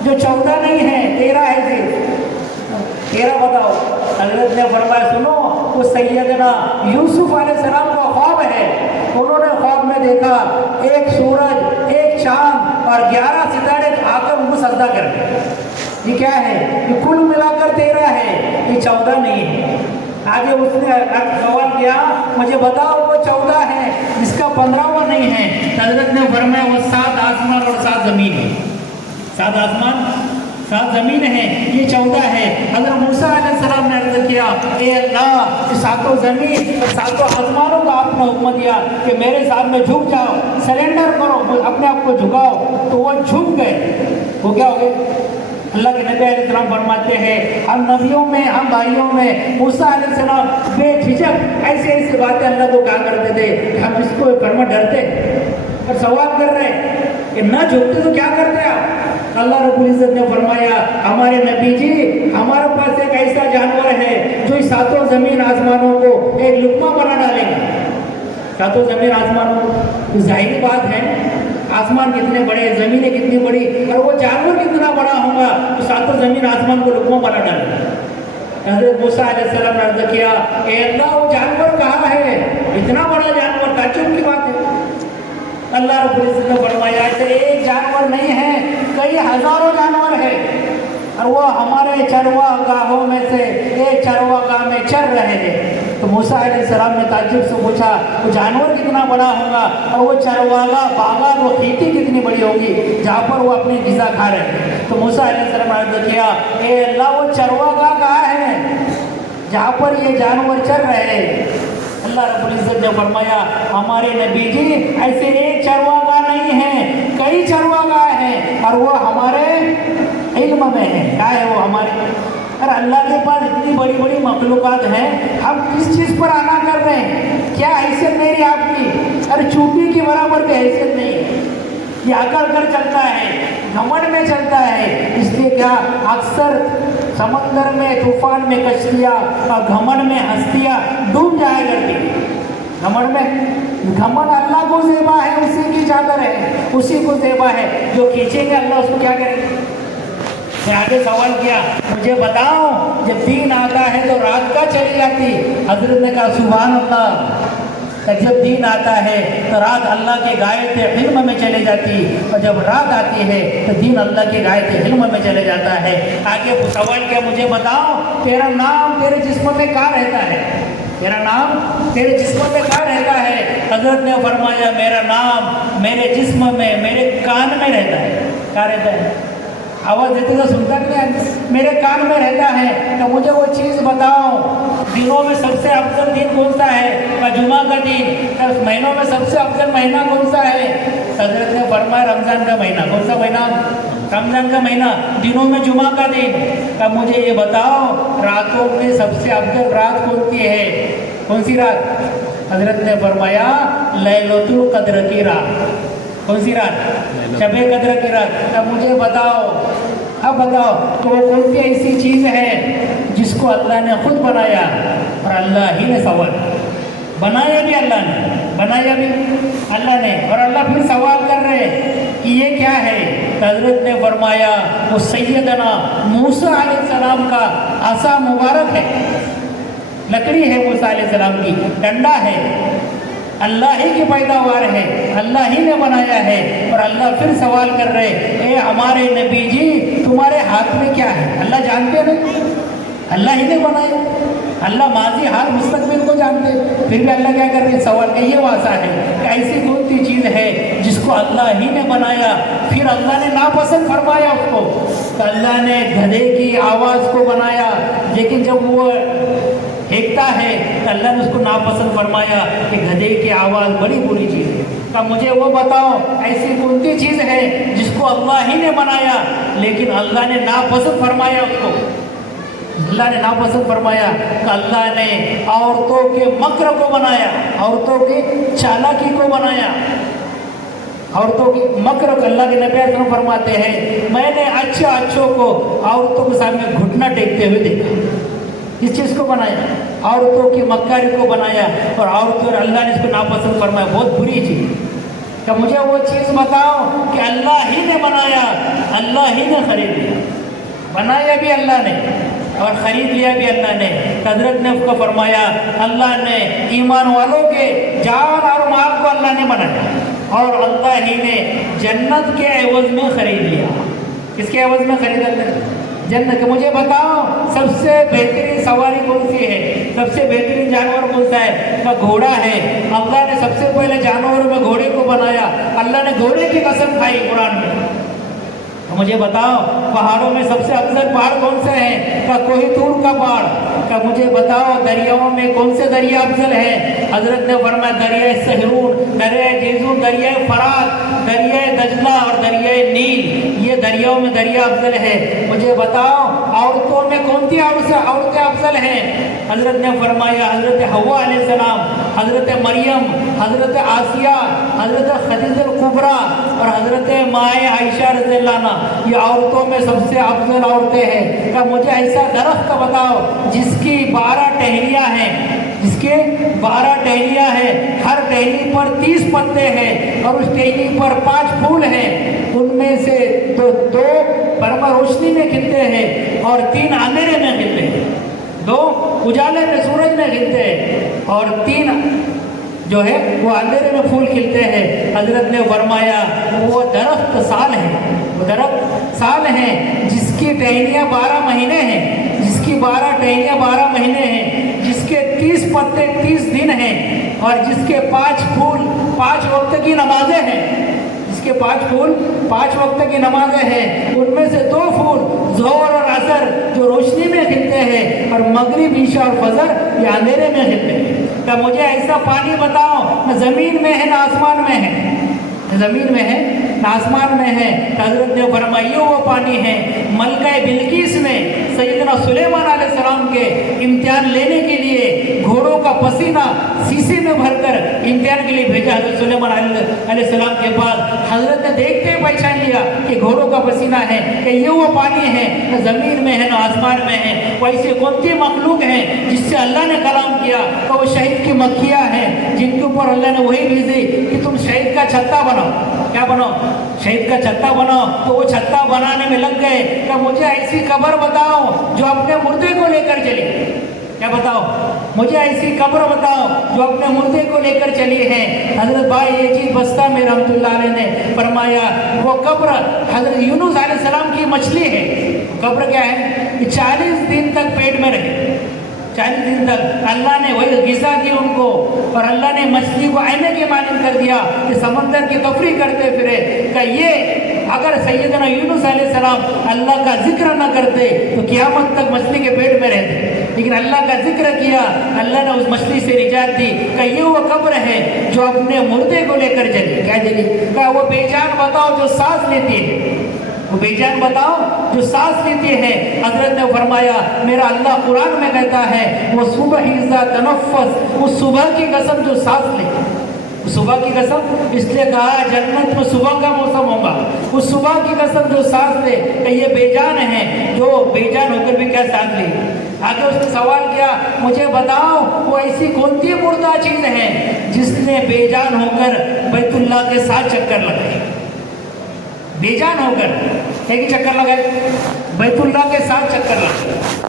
جو 14 نہیں ہے، 13 ہے صرف، یوسف علیہ السلام کا خواب ہے. انہوں نے خواب میں دیکھا ایک سورج، ایک چاند اور 11 ستارے آ کر ان کو سجدہ کر گئے. یہ کیا ہے؟ یہ کل ملا کر 13 ہے، یہ 14 نہیں ہے. آگے اس نے سوال کیا مجھے بتاؤ وہ 14 ہے جس کا 15واں نہیں ہے. حضرت نے فرمایا وہ 7 آسمان اور 7 زمین ہے. 7 آسمان 7 زمین ہے، یہ 14 ہے. حضرت موسیٰ علیہ السلام نے عرض کیا اے اللہ، یہ 7 زمین اور 7 آسمانوں کا آپ نے حکم دیا کہ میرے سامنے جھک جاؤ، سرنڈر کرو، اپنے آپ کو جھکاؤ. تو وہ جھک گئے. وہ کیا ہو گئے؟ اللہ کے نبی علیہ السلام فرماتے ہیں ہم نبیوں میں، ہم بھائیوں میں موسیٰ علیہ السلام بے جھجک ایسے ایسے باتیں اللہ کو کہا کرتے تھے کہ ہم اس کو فرما ڈرتے اور سوال کر رہے کہ نہ جھکتے تو کیا کرتے آپ؟ اللہ رب العزت نے فرمایا ہمارے نبی جی ہمارے پاس ایک ایسا جانور ہے جو اس 7 زمین آسمانوں کو ایک لقمہ بنا ڈالے گا. 7 زمین آسمانوں کو ظاہری بات ہے، آسمان کتنے بڑے، زمینیں کتنی بڑی، اور وہ جانور کتنا بڑا ہوگا تو 7 زمین آسمان کو لقمہ بنا ڈالے. حضرت موسیٰ علیہ السلام نے عرض کیا اے اللہ وہ جانور کہاں ہے؟ اتنا بڑا جانور، تعجب کی بات ہے. اللہ رب العزت نے فرمایا ایسے ایک جانور نہیں ہے، کئی ہزاروں جانور ہے، اور وہ ہمارے چرواہ گاہوں میں سے ایک چرواہ گاہ میں چر رہے ہیں. تو موسیٰ علیہ السلام نے تعجب سے پوچھا وہ جانور کتنا بڑا ہوگا اور وہ چرواہ باغات وہ کھیتی کتنی بڑی ہوگی جہاں پر وہ اپنی غذا کھا رہے ہیں. تو موسیٰ علیہ السلام نے عرض کیا اے اللہ وہ چرواہ گاہ کہاں ہے جہاں پر یہ جانور چر رہے ہیں؟ اللہ رب العزت نے فرمایا ہمارے نبی جی ایسے ایک چرواہ گاہ نہیں ہے، کئی چرواہ گاہ ہیں اور وہ ہمارے علم میں ہے. کیا ہے وہ ہمارے؟ اور اللہ کے پاس اتنی بڑی بڑی مخلوقات ہیں، ہم کس چیز پر آنا کر رہے ہیں؟ کیا حیثیت نہیں آپ کی؟ ارے چوٹی کی برابر کی حیثیت نہیں. یہ اکڑ کر چلتا ہے، گھمنڈ میں چلتا ہے. اس لیے کیا اکثر سمندر میں طوفان میں کشتیاں اور گھمنڈ میں ہستیاں ڈوب جایا کرتی. گھمنڈ اللہ کو زیبا ہے، اسی کی چادر ہے، اسی کو زیبا ہے. جو کھینچیں گے اللہ اس کو کیا کریں گے؟ میں آگے سوال کیا مجھے بتاؤ جب دین آتا ہے تو رات کا چلی جاتی؟ حضرت نے کہا سبحان اللہ، جب دین آتا ہے تو رات اللہ کے غایت علم میں چلے جاتی، اور جب رات آتی ہے تو دین اللہ کے غایت علم میں چلے جاتا ہے. آگے سوال کیا مجھے بتاؤ تیرا نام تیرے جسم میں کہاں رہتا ہے؟ میرا نام تیرے جسم میں کہاں رہتا ہے؟ حضرت نے فرمایا میرا نام میرے جسم میں، میرے کان میں رہتا ہے. کہاں رہتا ہے؟ آواز دیتے تو سنتا نہیں، میرے کان میں رہتا ہے. تو مجھے وہ چیز بتاؤ دنوں میں سب سے افضل دن کون سا ہے؟ جمعہ کا دن. مہینوں میں سب سے افضل مہینہ کون سا ہے؟ حضرت نے فرمایا رمضان کا مہینہ. کون سا مہینہ؟ رمضان کا مہینہ. دنوں میں جمعہ کا دن. اب مجھے یہ بتاؤ راتوں میں سب سے افضل رات کون سی ہے؟ کون سی رات؟ حضرت نے فرمایا لیلۃ القدر کی رات. کون سی رات؟ شب قدر کی رات. اب مجھے بتاؤ، اب بتاؤ کہ وہ کون سی ایسی چیز ہے جس کو اللہ نے خود بنایا اور اللہ ہی نے سوال بنایا بھی، اللہ نے بنایا بھی اللہ نے، اور اللہ پھر سوال کر رہے کہ یہ کیا ہے؟ حضرت نے فرمایا وہ سیدنا موسیٰ علیہ السلام کا عصا مبارک ہے، لکڑی ہے موسیٰ علیہ السلام کی، ڈنڈا ہے، اللہ ہی کی پیداوار ہے، اللہ ہی نے بنایا ہے. اور اللہ پھر سوال کر رہے اے ہمارے نبی جی تمہارے ہاتھ میں کیا ہے؟ اللہ جانتے نہیں، اللہ ہی نے بنایا. اللہ ماضی حال مستقبل کو جانتے، پھر بھی اللہ کیا کر رہے ہیں؟ سوال کہ یہ واسطہ ہے کہ ایسی کون سی چیز ہے جس کو اللہ ہی نے بنایا، پھر اللہ نے ناپسند فرمایا اس کو. تو اللہ نے گدھے کی آواز کو بنایا، لیکن جب وہ پھینکتا ہے تو اللہ نے اس کو ناپسند فرمایا کہ گدھے کی آواز بڑی بری چیز ہے. تو مجھے وہ بتاؤ ایسی کون سی چیز ہے جس کو اللہ ہی نے بنایا لیکن اللہ نے ناپسند فرمایا اس کو؟ اللہ نے ناپسند فرمایا کہ اللہ نے عورتوں کے مکر کو بنایا، عورتوں کی چالاکی کو بنایا، عورتوں کی مکر کو. اللہ کے نبی اکرم فرماتے ہیں میں نے اچھوں کو عورتوں کے سامنے گھٹنا ٹیکتے ہوئے دیکھا. اس چیز کو بنایا، عورتوں کی مکاری کو بنایا، اور عورتوں اور اللہ نے اس کو ناپسند فرمایا، بہت بری چیز. کہ مجھے وہ چیز بتاؤ کہ اللہ ہی نے بنایا، اللہ ہی نے خرید لیا، بنایا بھی اللہ نے اور خرید لیا بھی اللہ نے. حضرت نے اس کو فرمایا اللہ نے ایمان والوں کے جان اور مال کو اللہ نے بنایا اور اللہ ہی نے جنت کے عوض میں خرید لیا. کس کے عوض میں خریدا اللہ نے؟ جنت. مجھے بتاؤ سب سے بہترین سواری کون سی ہے؟ سب سے بہترین جانور کون سا ہے؟ وہ گھوڑا ہے. اللہ نے سب سے پہلے جانوروں میں گھوڑے کو بنایا. اللہ نے گھوڑے کی قسم کھائی قرآن میں. مجھے بتاؤ پہاڑوں میں سب سے افضل پہاڑ کون سے ہیں؟ کہ کوہی طور کا پہاڑ. کہ مجھے بتاؤ دریاؤں میں کون سے دریا افضل ہیں؟ حضرت نے فرمایا دریائے سہرون، دریائے جیزون، دریائے فرات، دریائے دجلہ اور دریائے نیل، یہ دریاؤں میں دریا افضل ہے. مجھے بتاؤ عورتوں میں کون سی عورتیں افضل ہیں؟ حضرت نے فرمایا حضرت حوا علیہ السلام، حضرت مریم، حضرت آسیہ، حضرت خدیجہ الکبریٰ اور حضرت مائے عائشہ رضی اللہ عنہ، یہ عورتوں میں سب سے افضل عورتیں ہیں. کہ مجھے ایسا درخت بتاؤ جس کی 12 ٹہنیاں ہیں، جس کے 12 ٹہنیاں ہیں، ہر ٹہنی پر 30 پتے ہیں اور اس ٹہنی پر 5 پھول ہیں. ان میں سے دو برما روشنی میں کھلتے ہیں اور 3 اندھیرے میں کھلتے ہیں. 2 اجالے میں سورج میں کھلتے ہیں اور 3 جو ہے وہ اندھیرے میں پھول کھلتے ہیں. حضرت نے فرمایا وہ درخت سال ہے، وہ درخت سال ہے جس کی ٹہنیاں 12 مہینے ہیں، جس کی 12 ٹہنیاں 12 مہینے ہیں، جس کے 30 پتے 30 دن ہیں اور جس کے 5 پھول 5 وقت کی نمازیں ہیں. جس کے 5 پھول 5 وقت کی نمازیں ہیں. ان میں سے 2 پھول ظہر اور عصر جو روشنی میں کھلتے ہیں اور مغرب عشاء اور فجر یہ اندھیرے میں کھلتے ہیں. کہ مجھے ایسا پانی بتاؤ نہ زمین میں ہے نہ آسمان میں ہے، نہ زمین میں ہے نہ آسمان میں ہے. حضرت نے فرمایا وہ پانی ہے ملکہ بلقیس نے سیدنا سلیمان علیہ السلام کے امتحان لینے کے لیے گھوڑوں کا پسینہ سیسے میں بھر کر امتحان کے لیے بھیجا. حضرت سلیمان علیہ السلام کے پاس حضرت نے دیکھتے ہی پہچان لیا کہ گھوڑوں کا پسینہ ہے، کہ یہ وہ پانی ہے نہ زمین میں ہے نہ آسمان میں ہے. وہ ایسی کون سی مخلوق ہے جس سے اللہ نے کلام کیا؟ کہ وہ شہید کی مکھیاں ہیں جن کے اوپر اللہ نے وہی بھیجی کہ تم شہید کا چھتا بناؤ. کیا بناؤ؟ شہید کا چھتا بناؤ. تو وہ چھتا بنانے میں لگ گئے. کہ مجھے ایسی قبر بتاؤ جو اپنے مردے کو لے کر چلی. کیا بتاؤ؟ مجھے ایسی قبر بتاؤ جو اپنے مردے کو لے کر چلی ہے. حضرت بھائی یزید بستامی رحمۃ اللہ علیہ نے فرمایا وہ قبر حضرت یونس علیہ السلام کی مچھلی ہے. قبر کیا ہے کہ 40 دن تک پیٹ میں رہے. 40 دن تک اللہ نے وہی غذا دی ان کو اور اللہ نے مچھلی کو آئینے کے مانند کر دیا کہ سمندر کی تفریح کرتے پھرے. کہ یہ اگر سیدنا یونس علیہ السلام اللہ کا ذکر نہ کرتے تو قیامت تک مچھلی کے پیٹ میں رہتے، لیکن اللہ کا ذکر کیا، اللہ نے اس مچھلی سے نجات دی. کہ یہ وہ قبر ہے جو اپنے مردے کو لے کر چلی. کیا چلی؟ کہ وہ بے جان بتاؤ جو سانس لیتی ہے، وہ بے جان بتاؤ جو سانس لیتی ہے. حضرت نے فرمایا میرا اللہ قرآن میں کہتا ہے وہ صبح اذا تنفس، اس صبح کی قسم جو سانس لے. صبح کی قسم اس لیے کہا جنت میں صبح کا موسم ہوگا. اس صبح کی قسم جو سانس لے. کہ یہ بے جان ہے جو بے جان ہو کر بھی کیا سانس لے. آگے اس نے سوال کیا مجھے بتاؤ وہ ایسی کون سی مردہ چیز ہے جس نے بے جان ہو کر بیت اللہ کے 7 چکر لگائے. بے جان ہو کر ایک ہی چکر لگائے، بیت اللہ کے 7 چکر لگائے.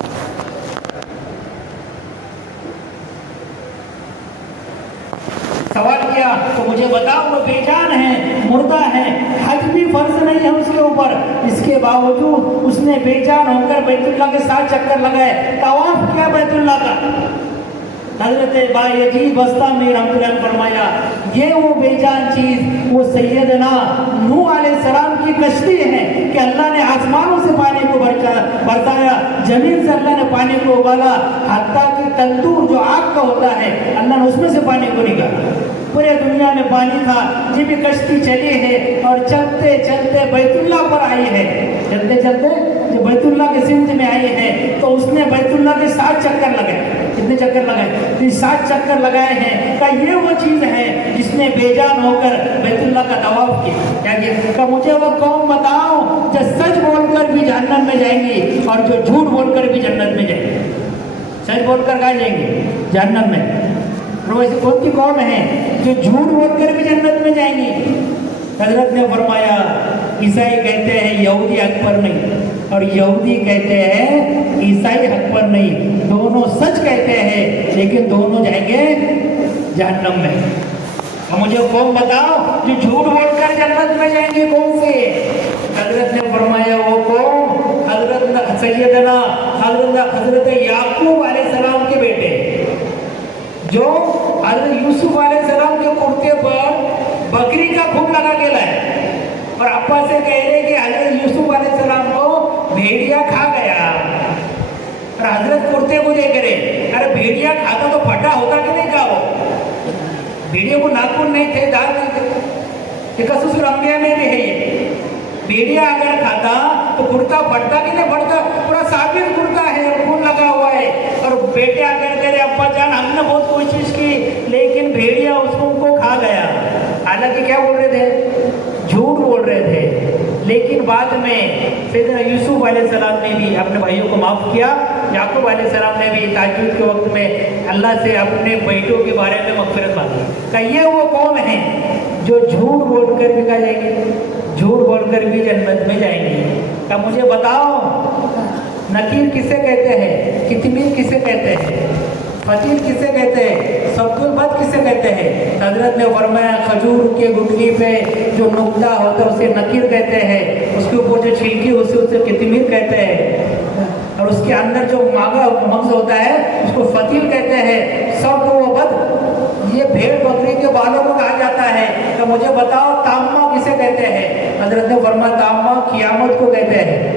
سوال کیا تو مجھے بتاؤ وہ بے جان ہے، مردہ ہے، حج بھی فرض نہیں ہے اس کے اوپر، اس کے باوجود اس نے بے جان ہو کر بیت اللہ کے 7 چکر لگائے، طواف کیا بیت اللہ کا. حضرت بایزید بستامی رحمۃ اللہ نے فرمایا یہ وہ بے جان چیز وہ سیدنا نوح علیہ السلام کی کشتی ہے کہ اللہ نے آسمانوں سے پانی کو برسایا، زمین سے اللہ نے پانی کو ابالا، حتیٰ کہ تندور جو آگ کا ہوتا ہے اللہ نے اس میں سے پانی کو نکالا. پورے دنیا میں پانی تھا، یہ بھی کشتی چلی ہے اور چلتے چلتے بیت اللہ پر آئی ہے. چلتے چلتے جو بیت اللہ کے سمت میں آئی ہے تو اس نے بیت اللہ کے 7 چکر لگائے. کتنے چکر لگائے؟ 7 چکر لگائے ہیں. کہ یہ وہ چیز ہے جس نے بے جان ہو کر بیت اللہ کا طواف کیا. کیا کیا؟ کہ مجھے وہ قوم بتاؤ جو سچ بول کر بھی جہنم میں جائیں گی اور جو جھوٹ بول کر بھی جنت میں جائیں گے. سچ بول کر کہاں جائیں گے؟ جہنم میں. اور ایسی کون سی قوم ہے جو جھوٹ بول کر بھی جنت میں جائیں گی؟ حضرت نے فرمایا عیسائی کہتے ہیں یہودی حق پر نہیں اور یہودی کہتے ہیں عیسائی حق نہیں، دونوں سچ کہتے ہیں لیکن دونوں جائیں گے جہنم میں۔ اب مجھے قوم بتاؤ جو جھوٹ بول کر جنت میں جائیں گے کون سے؟ حضرت نے فرمایا وہ قوم حضرت سیدنا حضرت یعقوب علیہ السلام کے بیٹے، جو حضرت یوسف علیہ السلام کے کرتے پر بکری کا خون لگا کے لائے اور ابا سے کہہ رہے کہ حضرت یوسف علیہ السلام کو بھیڑیا کھا گیا، اور حضرت کرتے کو دیکھ رہے، ارے بھیڑیا کھاتا تو پھٹا ہوتا کہ نہیں کھا؟ بھیڑیا کو ناخن نہیں تھے، دار نہیں تھے، یہ قصص الانبیاء میں بھی ہے۔ یہ بھیڑیا اگر کھاتا تو کرتا پھٹتا کہ نہیں پھٹتا؟ پورا ثابت کرتا ہے اور خون لگا ہوا ہے، اور بیٹے آ کر کہہ رہے ابا جان ہم نے بہت کوشش کی لیکن بھیڑیا اس کو کھا گیا۔ حالانکہ کیا بول رہے تھے؟ جھوٹ بول رہے تھے، لیکن بعد میں سیدنا یوسف علیہ السلام نے بھی اپنے بھائیوں کو معاف کیا، یعقوب علیہ السلام نے بھی تہجد کے وقت میں اللہ سے اپنے بیٹوں کے بارے میں مغفرت مانگی کہ یہ وہ قوم ہے جو جھوٹ بول کر بھی کہا جائیں گے، جھوٹ بول کر بھی جنت میں جائیں گے۔ کہ مجھے بتاؤ نکیر کسے کہتے ہیں؟ کتمیر کسے کہتے ہیں؟ فتیل کسے کہتے ہیں؟ سبز البد کسے کہتے ہیں؟ حضرت نے فرمایا کھجور کے گٹلی پہ جو نقطہ ہوتا ہے اسے نکیر کہتے ہیں، اس کے اوپر جو چھلکی اسے کتمیر کہتے ہیں، اور اس کے اندر جو مغز ہوتا ہے اس کو فتیل کہتے ہیں۔ سبز و بد یہ بھیڑ بکری کے بالوں کو کہا جاتا ہے۔ تو مجھے بتاؤ تامہ کسے کہتے ہیں؟ حضرت نے فرمایا تامہ قیامت کو کہتے ہیں۔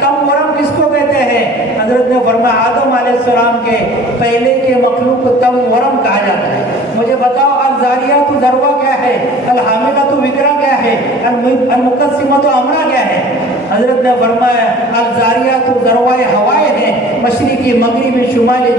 تم ورم کس کو کہتے ہیں؟ حضرت نے فرمایا آدم علیہ السلام کے پہلے کے مخلوق کو تم ورم کہا جاتا ہے۔ مجھے بتاؤ الزاریات ذروہ کیا ہے؟ الحاملۃ وقرا کیا ہے؟ المقسمۃ امرا کیا ہے؟ حضرت نے فرمایا الزاریات ذروہ ہوائیں ہیں، مشرقی مغربی شمالی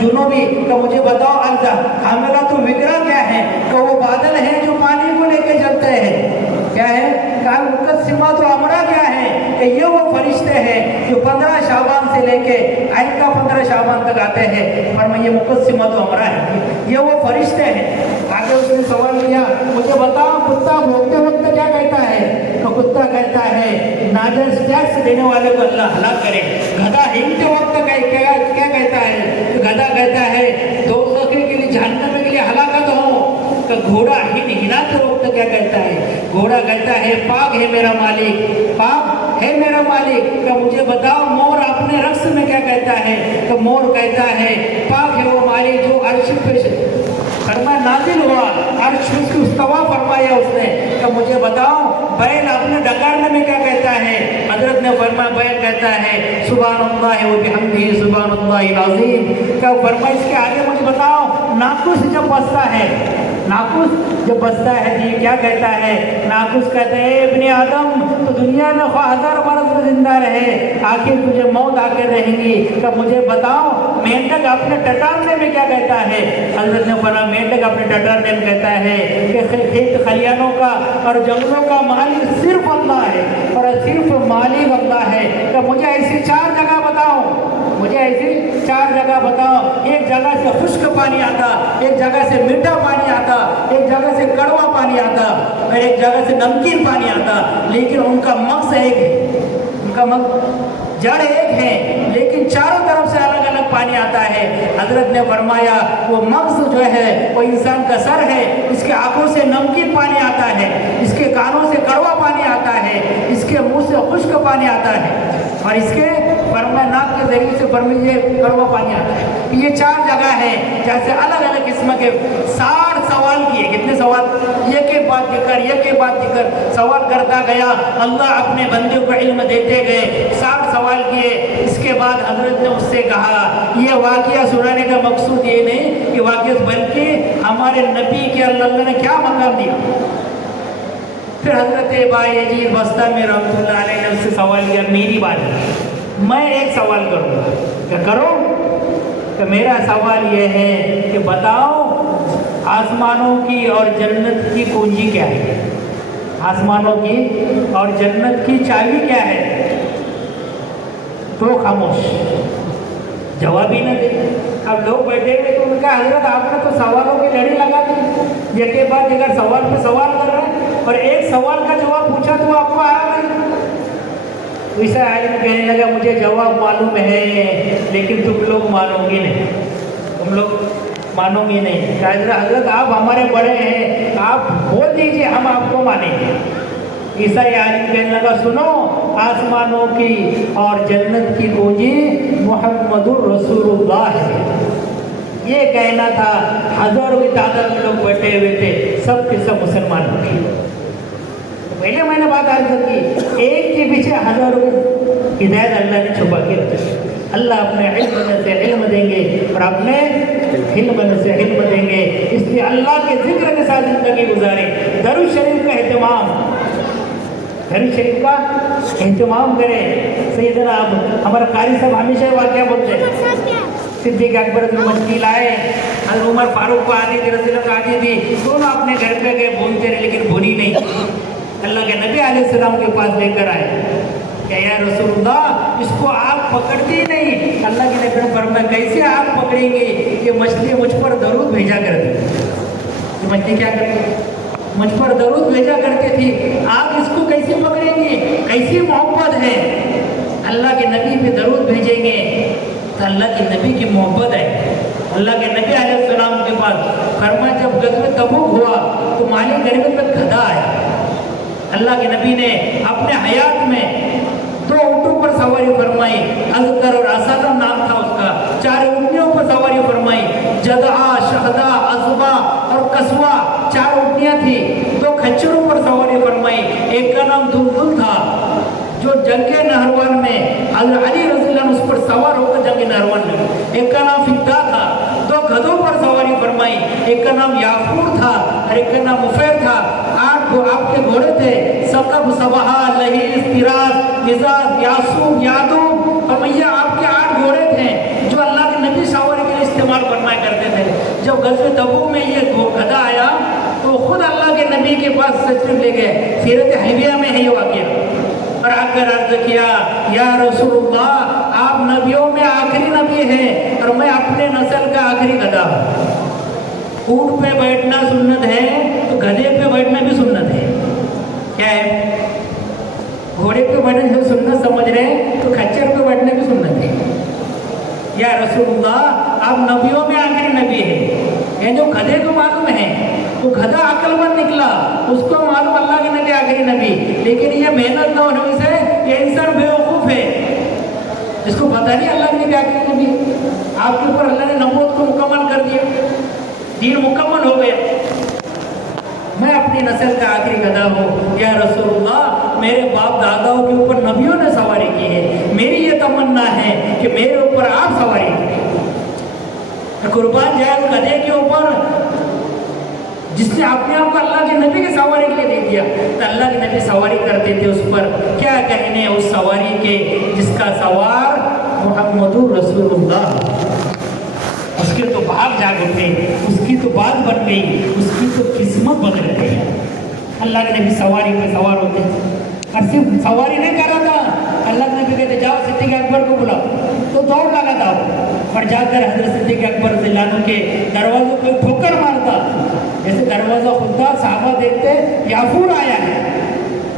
جنوبی۔ تو مجھے بتاؤ الحاملۃ وقرا کیا ہے؟ کہ وہ بادل ہیں جو پانی کو لے کے چلتے ہیں، کیا ہے؟ المقسمۃ امرا کیا ہے؟ کہ یہ وہ فرشتے ہیں جو 15 شعبان سے لے کے آئندہ 15 شعبان تک آتے ہیں، فرمایا یہ مقسمۃ امرا ہے، یہ وہ فرشتے ہیں۔ آگے اس نے سوال کیا مجھے بتاؤ کتا بھوکتے وقت کیا کہتا ہے؟ تو کتا کہتا ہے ناجائز ٹیکس دینے والے کو اللہ ہلاک کرے۔ گدھا ہنگتے وقت کیا کہتا ہے؟ تو گدھا کہتا ہے دوزخ کے لیے جہنم کے لیے ہلاکت ہو۔ کہ گھوڑا ہلاتے وقت کیا کہتا ہے؟ گھوڑا کہتا ہے پاک ہے میرا مالک، پاک ہے میرا مالک۔ کہ مجھے بتاؤ مور اپنے رقص میں کیا کہتا ہے؟ کہ مور کہتا ہے پاک ہے وہ مالک جو عرش پہ فرمایا نازل ہوا، عرش اس کی استوا فرمایا اس نے۔ کہ مجھے بتاؤ بیل اپنے ڈکارنے میں کیا کہتا ہے؟ حضرت نے فرمایا بیل کہتا ہے سبحان اللہ و بحمدہ سبحان اللہ العظیم۔ کیا فرمایا اس کے آگے مجھے بتاؤ ناقوس جب بستا ہے، ناقوس جب بستا ہے جی کیا کہتا ہے؟ ناقوس کہتا ہے ابن آدم تو دنیا میں خواہ 1000 برس میں زندہ رہے آخر تجھے موت آ کر رہیں گی۔ کہ مجھے بتاؤ مینڈک اپنے ٹٹارنے میں کیا کہتا ہے؟ حضرت نے فرمایا مینڈک اپنے ٹٹارنے میں کہتا ہے کہ کھیت خلیانوں کا اور جنگلوں کا مالک صرف اللہ ہے اور صرف مالک اللہ ہے۔ کہ مجھے ایسی 4 جگہ بتاؤ، مجھے ایسی 4 جگہ بتاؤ، ایک جگہ سے خشک پانی آتا، ایک جگہ سے میٹھا پانی آتا، ایک جگہ سے کڑوا پانی آتا اور ایک جگہ سے نمکین پانی آتا، لیکن ان کا مغز ایک ہے، ان کا جڑ ایک ہے لیکن چاروں طرف سے الگ الگ پانی آتا ہے۔ حضرت نے فرمایا وہ مغز جو ہے وہ انسان کا سر ہے، اس کے آنکھوں سے نمکین پانی آتا ہے، اس کے کانوں سے کڑوا پانی آتا ہے، اس کے منہ سے خشک پانی آتا ہے، اور اس کے فرمایا ناک کے ذریعے سے فرمائیے کڑوا پانی آتا ہے۔ یہ 4 جگہ ہے جیسے الگ الگ قسم کے 60 سوال کیے۔ کتنے سوال؟ ایک ایک بات ذکر، ایک ایک بات ذکر، سوال کرتا گیا، اللہ اپنے بندے کو علم دیتے گئے۔ 60 سوال کیے، اس کے بعد حضرت نے اس سے کہا یہ واقعہ سنانے کا مقصود یہ نہیں کہ واقعہ، بلکہ ہمارے نبی کے اللہ نے کیا مقام دیا۔ پھر حضرت بھائی عزیز بستہ میں رحمۃ اللہ علیہ نے اس سے سوال کیا میری بات میں ایک سوال کروں گا، کیا کرو؟ کہ میرا سوال یہ ہے کہ بتاؤ آسمانوں کی اور جنت کی کنجی کیا ہے؟ آسمانوں کی اور جنت کی چابی کیا ہے؟ تو خاموش، جواب ہی نہ دے۔ اب لوگ بیٹھے ہوئے تو ان کا حضرت آپ نے تو سوالوں کی لڑی لگا دی، یہ کے بعد اگر سوال پہ سوال کر رہے ہیں اور ایک سوال کا جواب پوچھا تو آپ کو آیا نہیں۔ عیسیٰ عالم کہنے لگا مجھے جواب معلوم ہے لیکن تم لوگ مانو گے نہیں، تم لوگ مانو گے نہیں۔ کہ حضرت آپ ہمارے بڑے ہیں، آپ بول دیجئے ہم آپ کو مانیں گے۔ عیسیٰ عالم کہنے لگا سنو، آسمانوں کی اور جنت کی گونجی محمد الرسول اللہ ہے۔ یہ کہنا تھا، ہزاروں کی تعداد میں لوگ بیٹھے ہوئے تھے، سب کے سب مسلمان ہو گئے۔ پہلے میں نے بات عرض کی، ایک کے پیچھے ہزاروں ہدایت اللہ نے چھپا کے رکھی۔ اللہ اپنے علم میں سے علم دیں گے اور اپنے علم میں سے علم دیں گے، اس لیے اللہ کے ذکر کے ساتھ زندگی گزاریں۔ درود شریف کا اہتمام، درود شریف کا اہتمام کریں۔ سیدنا ہمارا قاری صاحب ہمیشہ واقعہ بولتے ہیں، صدیق اکبر کی مچھلی لائے، حضرت عمر فاروق کو آنی تھی، رسول اللہ کو آنی تھی، دونوں اپنے گھر پہ گئے، بھونتے رہے لیکن بھونی نہیں۔ اللہ کے نبی علیہ السلام کے پاس لے کر آئے کہ یا رسول اللہ اس کو آپ پکڑتی نہیں۔ اللہ کے نبی نے فرمایا کیسے آپ پکڑیں گے، یہ مچھلی مجھ پر درود بھیجا کرتی، یہ مچھلی کیا کرتی، مجھ پر درود بھیجا کرتی تھی، آپ اس کو کیسے پکڑیں گے، کیسی محبت ہے۔ اللہ کے نبی پہ درود بھیجیں گے تو اللہ کے نبی کی محبت ہے۔ اللہ کے نبی علیہ السلام کے پاس فرمایا جب غزوہ تبوک ہوا تو مالی غریبت میں گدھا آیا، اللہ کے نبی نے اپنے حیات میں 2 اونٹوں پر سواری فرمائی، اذکر اور اسد نام تھا اس کا، 4 اونٹنیوں پر سواری فرمائی، جدعا، شہدا، عزبا اور قصوا 4 اونٹنیاں تھی، 2 کھچروں پر سواری فرمائی، ایک کا نام دلدل تھا جو جنگ نہروان میں حضرت علی رضی اللہ عنہ اس پر سوار ہو کر جنگ نہروان میں، ایک کا نام فدا تھا، 2 گدھوں پر سواری فرمائی، ایک کا نام یافور تھا اور ایک کا نام مفیر تھا، 8 آپ کے گھوڑے تھے، سقب، سبہا، لہیز، تیراز، مزاج، یاسوب، یادوب، اور میاں آپ کے 8 گھوڑے تھے جو اللہ کے نبی سواری کے لیے استعمال فرمایا کرتے تھے۔ جب غزوہ تبوک میں یہ گدھا آیا تو خود اللہ کے نبی کے پاس تشریف لے گئے، سیرت حلیبیہ میں ہے یہ واقعہ، اور آ کر عرض کیا یا رسول اللہ آپ نبیوں میں آخری نبی ہیں اور میں اپنے نسل کا آخری گدھا ہوں، اونٹ پہ بیٹھنا سنت ہے تو گدھے پہ بیٹھنا بھی سنت ہے، کیا ہے، گھوڑے پہ بیٹھنے جو سنت سمجھ رہے ہیں تو کھچر پہ بیٹھنا بھی سنت ہے۔ یا رسول اللہ آپ نبیوں میں آخری نبی ہیں، یہ جو گدھے کو معلوم ہے وہ گدھا عقل مند نکلا، اس کو معلوم اللہ کے نبی آخری نبی، لیکن یہ محنت نہ ہونے سے یہ انسان بیوقوف ہے، اس کو پتہ نہیں اللہ کے نبی آخری نبی، آپ کے اوپر اللہ نے نبوت کو مکمل کر دیا، دین مکمل ہو گیا۔ میں اپنی نسل کا آخری گدھا ہوں، یا رسول اللہ میرے باپ داداؤں کے اوپر نبیوں نے سواری کی ہے، میری یہ تمنا ہے کہ میرے اوپر آپ سواری کریں، قربان جائے اس گدھے کے اوپر جس نے اپنے آپ کو اللہ کے نبی کے سواری کے لیے دے دیا، تو اللہ کے نبی سواری کرتے تھے اس پر، کیا کہنے اس سواری کے جس کا سوار محمد رسول اللہ، اس کے تو باپ جاگ اٹھے، اس کی تو بات بن گئی، اس کی تو قسمت بدل گئی۔ اللہ کے نبی سواری پہ سوار ہوتے اور صرف سواری نہیں کر رہا تھا، اللہ کے نبی کہتے جاؤ صدیق اکبر کو بلاؤ، تو دوڑ لگا تھا اور جا کر حضرت صدیق اکبر رضی اللہ عنہ کے دروازوں پہ ٹھوکر مارتا، جیسے دروازہ کھلتا صحابہ دیکھتے یافور آیا ہے،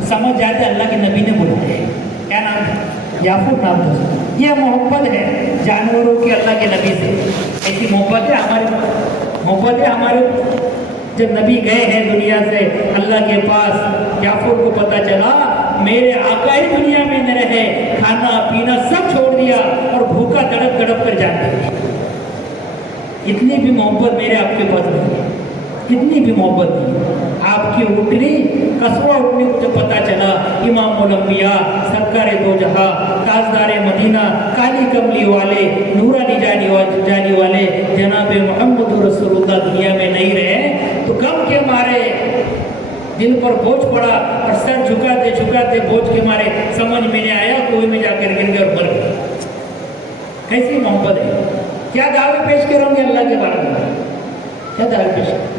سمجھ جاتے اللہ کے نبی نے بلایا، کیا نام ہے، یافور نام تھا۔ یہ محبت ہے جانوروں کی اللہ کے نبی سے، ایسی محبت ہے ہمارے جب نبی گئے ہیں دنیا سے اللہ کے پاس، یافور کو پتہ چلا میرے آقا ہی دنیا میں نہ رہے، کھانا پینا سب چھوڑ دیا اور بھوکا تڑپ تڑپ کر جاتے ہیں، اتنی بھی محبت میرے آپ کے پاس نہیں ہے، اتنی بھی محبت نہیں۔ آپ کی اٹھنی قصوہ اٹھنی کو پتہ چلا امام الانبیاء سرکار دو جہاں تاجدار مدینہ کالی کملی والے نورانی جانی والے جناب محمد رسول اللہ دنیا میں نہیں رہے تو غم کے مارے دل پر بوجھ پڑا اور سر جھکاتے بوجھ کے مارے سمجھ میں نہیں آیا، کوئی میں جا کر گر گئے اور مر گئے۔ کیسی محبت ہے، کیا دعوے پیش کروں گے اللہ کے بارے میں، کیا دعوے پیش کروں؟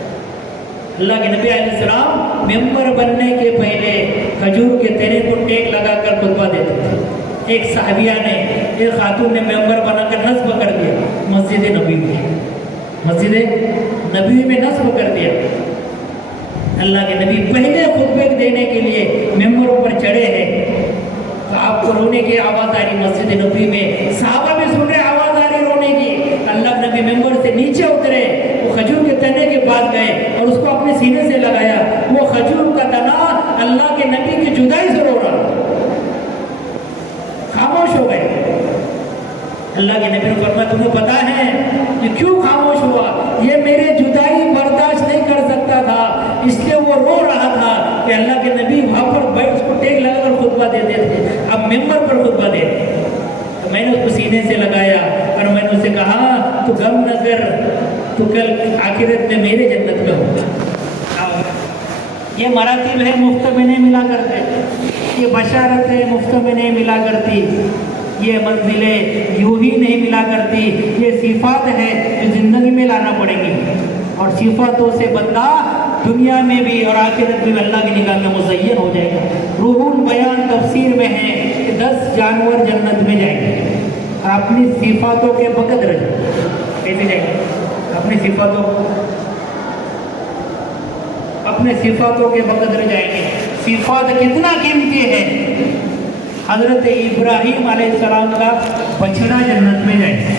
اللہ کے نبی علیہ السلام ممبر بننے کے پہلے کھجور کے تنے کو ٹیک لگا کر خطبہ دیتے تھے۔ ایک صحابیہ نے، ایک خاتون نے ممبر بنا کر نصب کر دیا مسجد نبوی میں نصب کر دیا۔ اللہ کے نبی پہلے خطبے دینے کے لیے ممبر پر چڑھے ہیں تو آپ کو رونے کی آواز آ رہی مسجد نبوی میں، صحابہ بھی سن رہے آواز آ رہی رونے کی۔ اللہ نبی ممبر سے نیچے اترے، وہ کھجور کے تنے کے پاس گئے اور اس کو اپنے سینے سے لگایا۔ وہ کھجور کا تنا اللہ کے نبی کی جدائی سے رو رہا، خاموش ہو گئے۔ اللہ کے نبی نے فرمایا تمہیں پتا ہے یہ کیوں خاموش ہوا؟ یہ میرے جدائی برداشت نہیں کر سکتا تھا، اس لیے وہ رو رہا تھا کہ اللہ کے نبی وہاں پر بیٹھ اس کو ٹیک لگا کر خطبہ دیتے تھے، اب ممبر پر خطبہ دے۔ تو میں نے اس کو سینے سے لگایا اور میں نے اسے کہا تو غم نہ کر، تو کل آخرت میں میرے جنت میں ہوگا۔ یہ مراتب ہے، مفت میں نہیں ملا کرتے، یہ بشارت ہے، مفت میں نہیں ملا کرتی، یہ منزلیں یوں ہی نہیں ملا کرتی، یہ صفات ہے جو زندگی میں لانا پڑے گی، اور صفاتوں سے بندہ دنیا میں بھی اور آخرت میں اللہ کی نگاہ میں مزین ہو جائے گا۔ روح البیان تفسیر میں ہے کہ 10 جانور جنت میں جائیں گے اور اپنی صفاتوں کے بقدر کیسے جائیں گے؟ اپنے صفاتوں کے بقدر جائیں گے۔ صفات کتنا قیمتی ہے، حضرت ابراہیم علیہ السلام کا بچڑا جنت میں جائے گا۔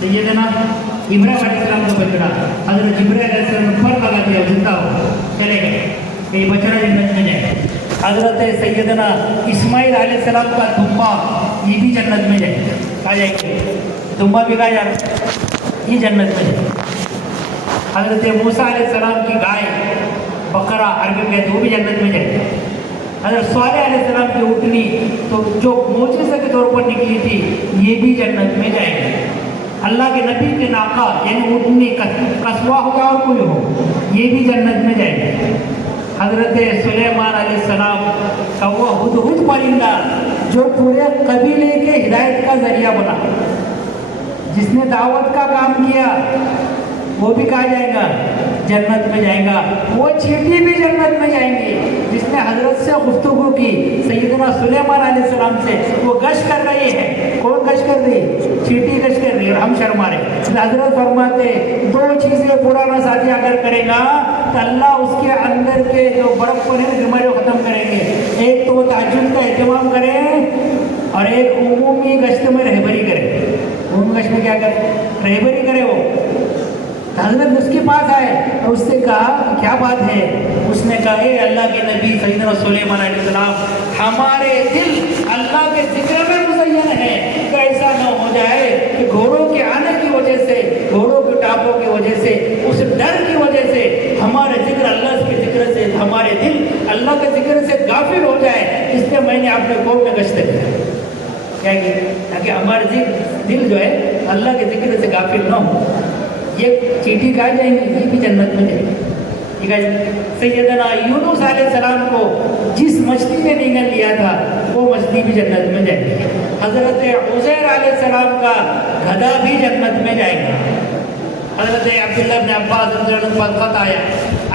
سیدنا ابراہیم علیہ السلام کا بچڑا، حضرت جبرائیل علیہ السلام نے پھر لگا دیا زندہ ہو چلے گئے کہ یہ بچڑا جنت میں جائے گا۔ حضرت سیدنا اسماعیل علیہ السلام کا دمبا یہ بھی جنت میں جائے گا۔ کہا جائے گا دمبا بھی کہا جائے گا، یہ جنت میں جائے گا۔ حضرت موسیٰ علیہ السلام کی گائے بقرہ عربی میں کہتے وہ بھی جنت میں جائے گا۔ حضرت صالح علیہ السلام کی اٹھنی تو جو معجزے کے طور پر نکلی تھی یہ بھی جنت میں جائے گی۔ اللہ کے نبی کے ناقہ یعنی اٹھنی قصوہ ہو یا اور کوئی ہو یہ بھی جنت میں جائے گی۔ حضرت سلیمان علیہ السلام کا وہ ہدہد پرندہ جو پورے قبیلے کے ہدایت کا ذریعہ بنا، جس نے دعوت کا کام کیا، وہ بھی کہا جائے گا جنت میں جائے گا۔ وہ چیٹی بھی جنت میں جائیں گی جس نے حضرت سے گفتگو کی، سیدنا سلیمان علیہ السلام سے، وہ گشت کر رہی ہے۔ کون گشت کر رہی؟ چیٹی گشت کر رہی ہے اور ہم شرما رہے۔ حضرت فرماتے 2 چیزیں پرانا ساتھی اگر کرے گا تو اللہ اس کے اندر کے جو بڑکپن ہے بیماریوں ختم کریں گے۔ ایک تو وہ تہجد کا اہتمام کرے اور ایک عمومی گشت میں رہبری کرے۔ عمومی گشت میں کیا کرے؟ رہبری کرے۔ وہ حضرت اس کے پاس آئے اور اس سے کہا کیا بات ہے؟ اس نے کہا اے اللہ کے نبی سیدنا سلیمان علیہ السلام، ہمارے دل اللہ کے ذکر میں مزین ہے کہ ایسا نہ ہو جائے کہ گھوڑوں کے آنے کی وجہ سے، گھوڑوں کے ٹاپوں کی وجہ سے، اس ڈر کی وجہ سے ہمارے ذکر اللہ کے ذکر سے، ہمارے دل اللہ کے ذکر سے غافل ہو جائے، اس لیے میں نے اپنے قوم میں گشت کیا کیا کہ تاکہ ہمارے دل جو ہے اللہ کے ذکر سے غافل نہ ہو۔ یہ چیٹی کہا جائیں گی، یہ بھی جنت میں جائے گی۔ ٹھیک ہے۔ سیدنا یونس علیہ السلام کو جس مچھلی نے نگل لیا تھا وہ مچھلی بھی جنت میں جائے گی۔ حضرت عزیر علیہ السلام کا گدھا بھی جنت میں جائے گا۔ حضرت عبداللہ بن عباس رضی اللہ عنہ کے پاس خط آیا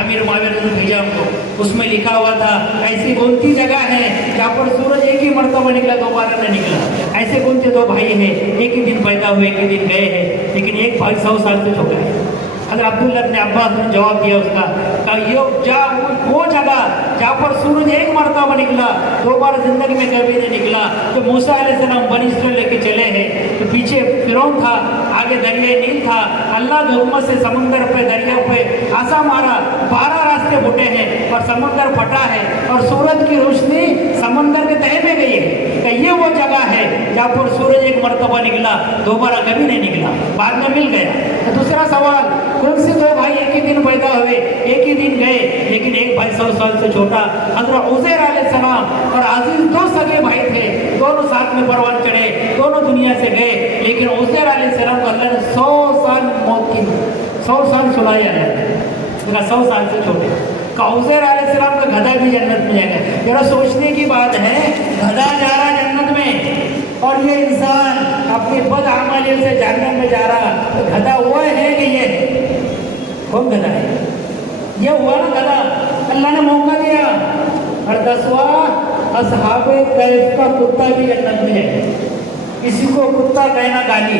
امیر معاویہ رضی اللہ عنہ کو، اس میں لکھا ہوا تھا ایسی کون سی جگہ ہے جہاں پر سورج ایک ہی مرتبہ نکلا دوبارہ نہ نکلا، ایسے کون سے 2 بھائی ہیں ایک ہی دن پیدا ہوئے ایک ہی دن گئے ہیں لیکن ایک بھائی 100 سال سے چھوٹا ہے۔ حضرت عبداللہ بن عباس نے جواب دیا اس کا، کہ یہ وہ جگہ جہاں پر سورج ایک مرتبہ نکلا دوبارہ زندگی میں کبھی نہیں نکلا۔ تو موسیٰ علیہ السلام بنی اسرائیل لے کے چلے ہیں تو پیچھے فرعون تھا، آگے دریائے نیل تھا، اللہ کی حکمت سے سمندر پہ دریا پہ آسا مارا، 12 راستے پھٹے ہیں اور سمندر پھٹا ہے اور سورج کی روشنی سمندر کے تہے میں گئی ہے کہ یہ وہ جگہ ہے جہاں پر سورج ایک مرتبہ نکلا دوبارہ کبھی نہیں نکلا، بعد میں مل گیا۔ دوسرا سوال، کون سے 2 بھائی ایک ہی دن پیدا ہوئے ایک ہی دن گئے لیکن ایک بھائی 100 سال سے چھوٹا؟ حضرت عزیر علیہ السلام اور عزیز 2 سگے بھائی تھے، دونوں ساتھ میں پروان چڑھے، دونوں دنیا سے گئے لیکن عزیر علیہ السلام کو اللہ نے 100 سال موت کی، 100 سال سلائی اللہ 100 سال سے چھوٹے۔ عزیر علیہ السلام کا گدھا بھی جنت میں جائے گا۔ ذرا سوچنے کی بات ہے، گدھا جا رہا جنت میں اور یہ انسان اپنی بد اعمالیوں سے جہنم میں جا رہا، تو گدھا وہ ہے کہ یہ کون گدھا ہے؟ یہ ہوا نا گدھا، اللہ نے موقع دیا۔ اور 10واں، اصحاب کہف کا کتا بھی جنت میں ہے۔ کسی کو کتا کہنا گالی،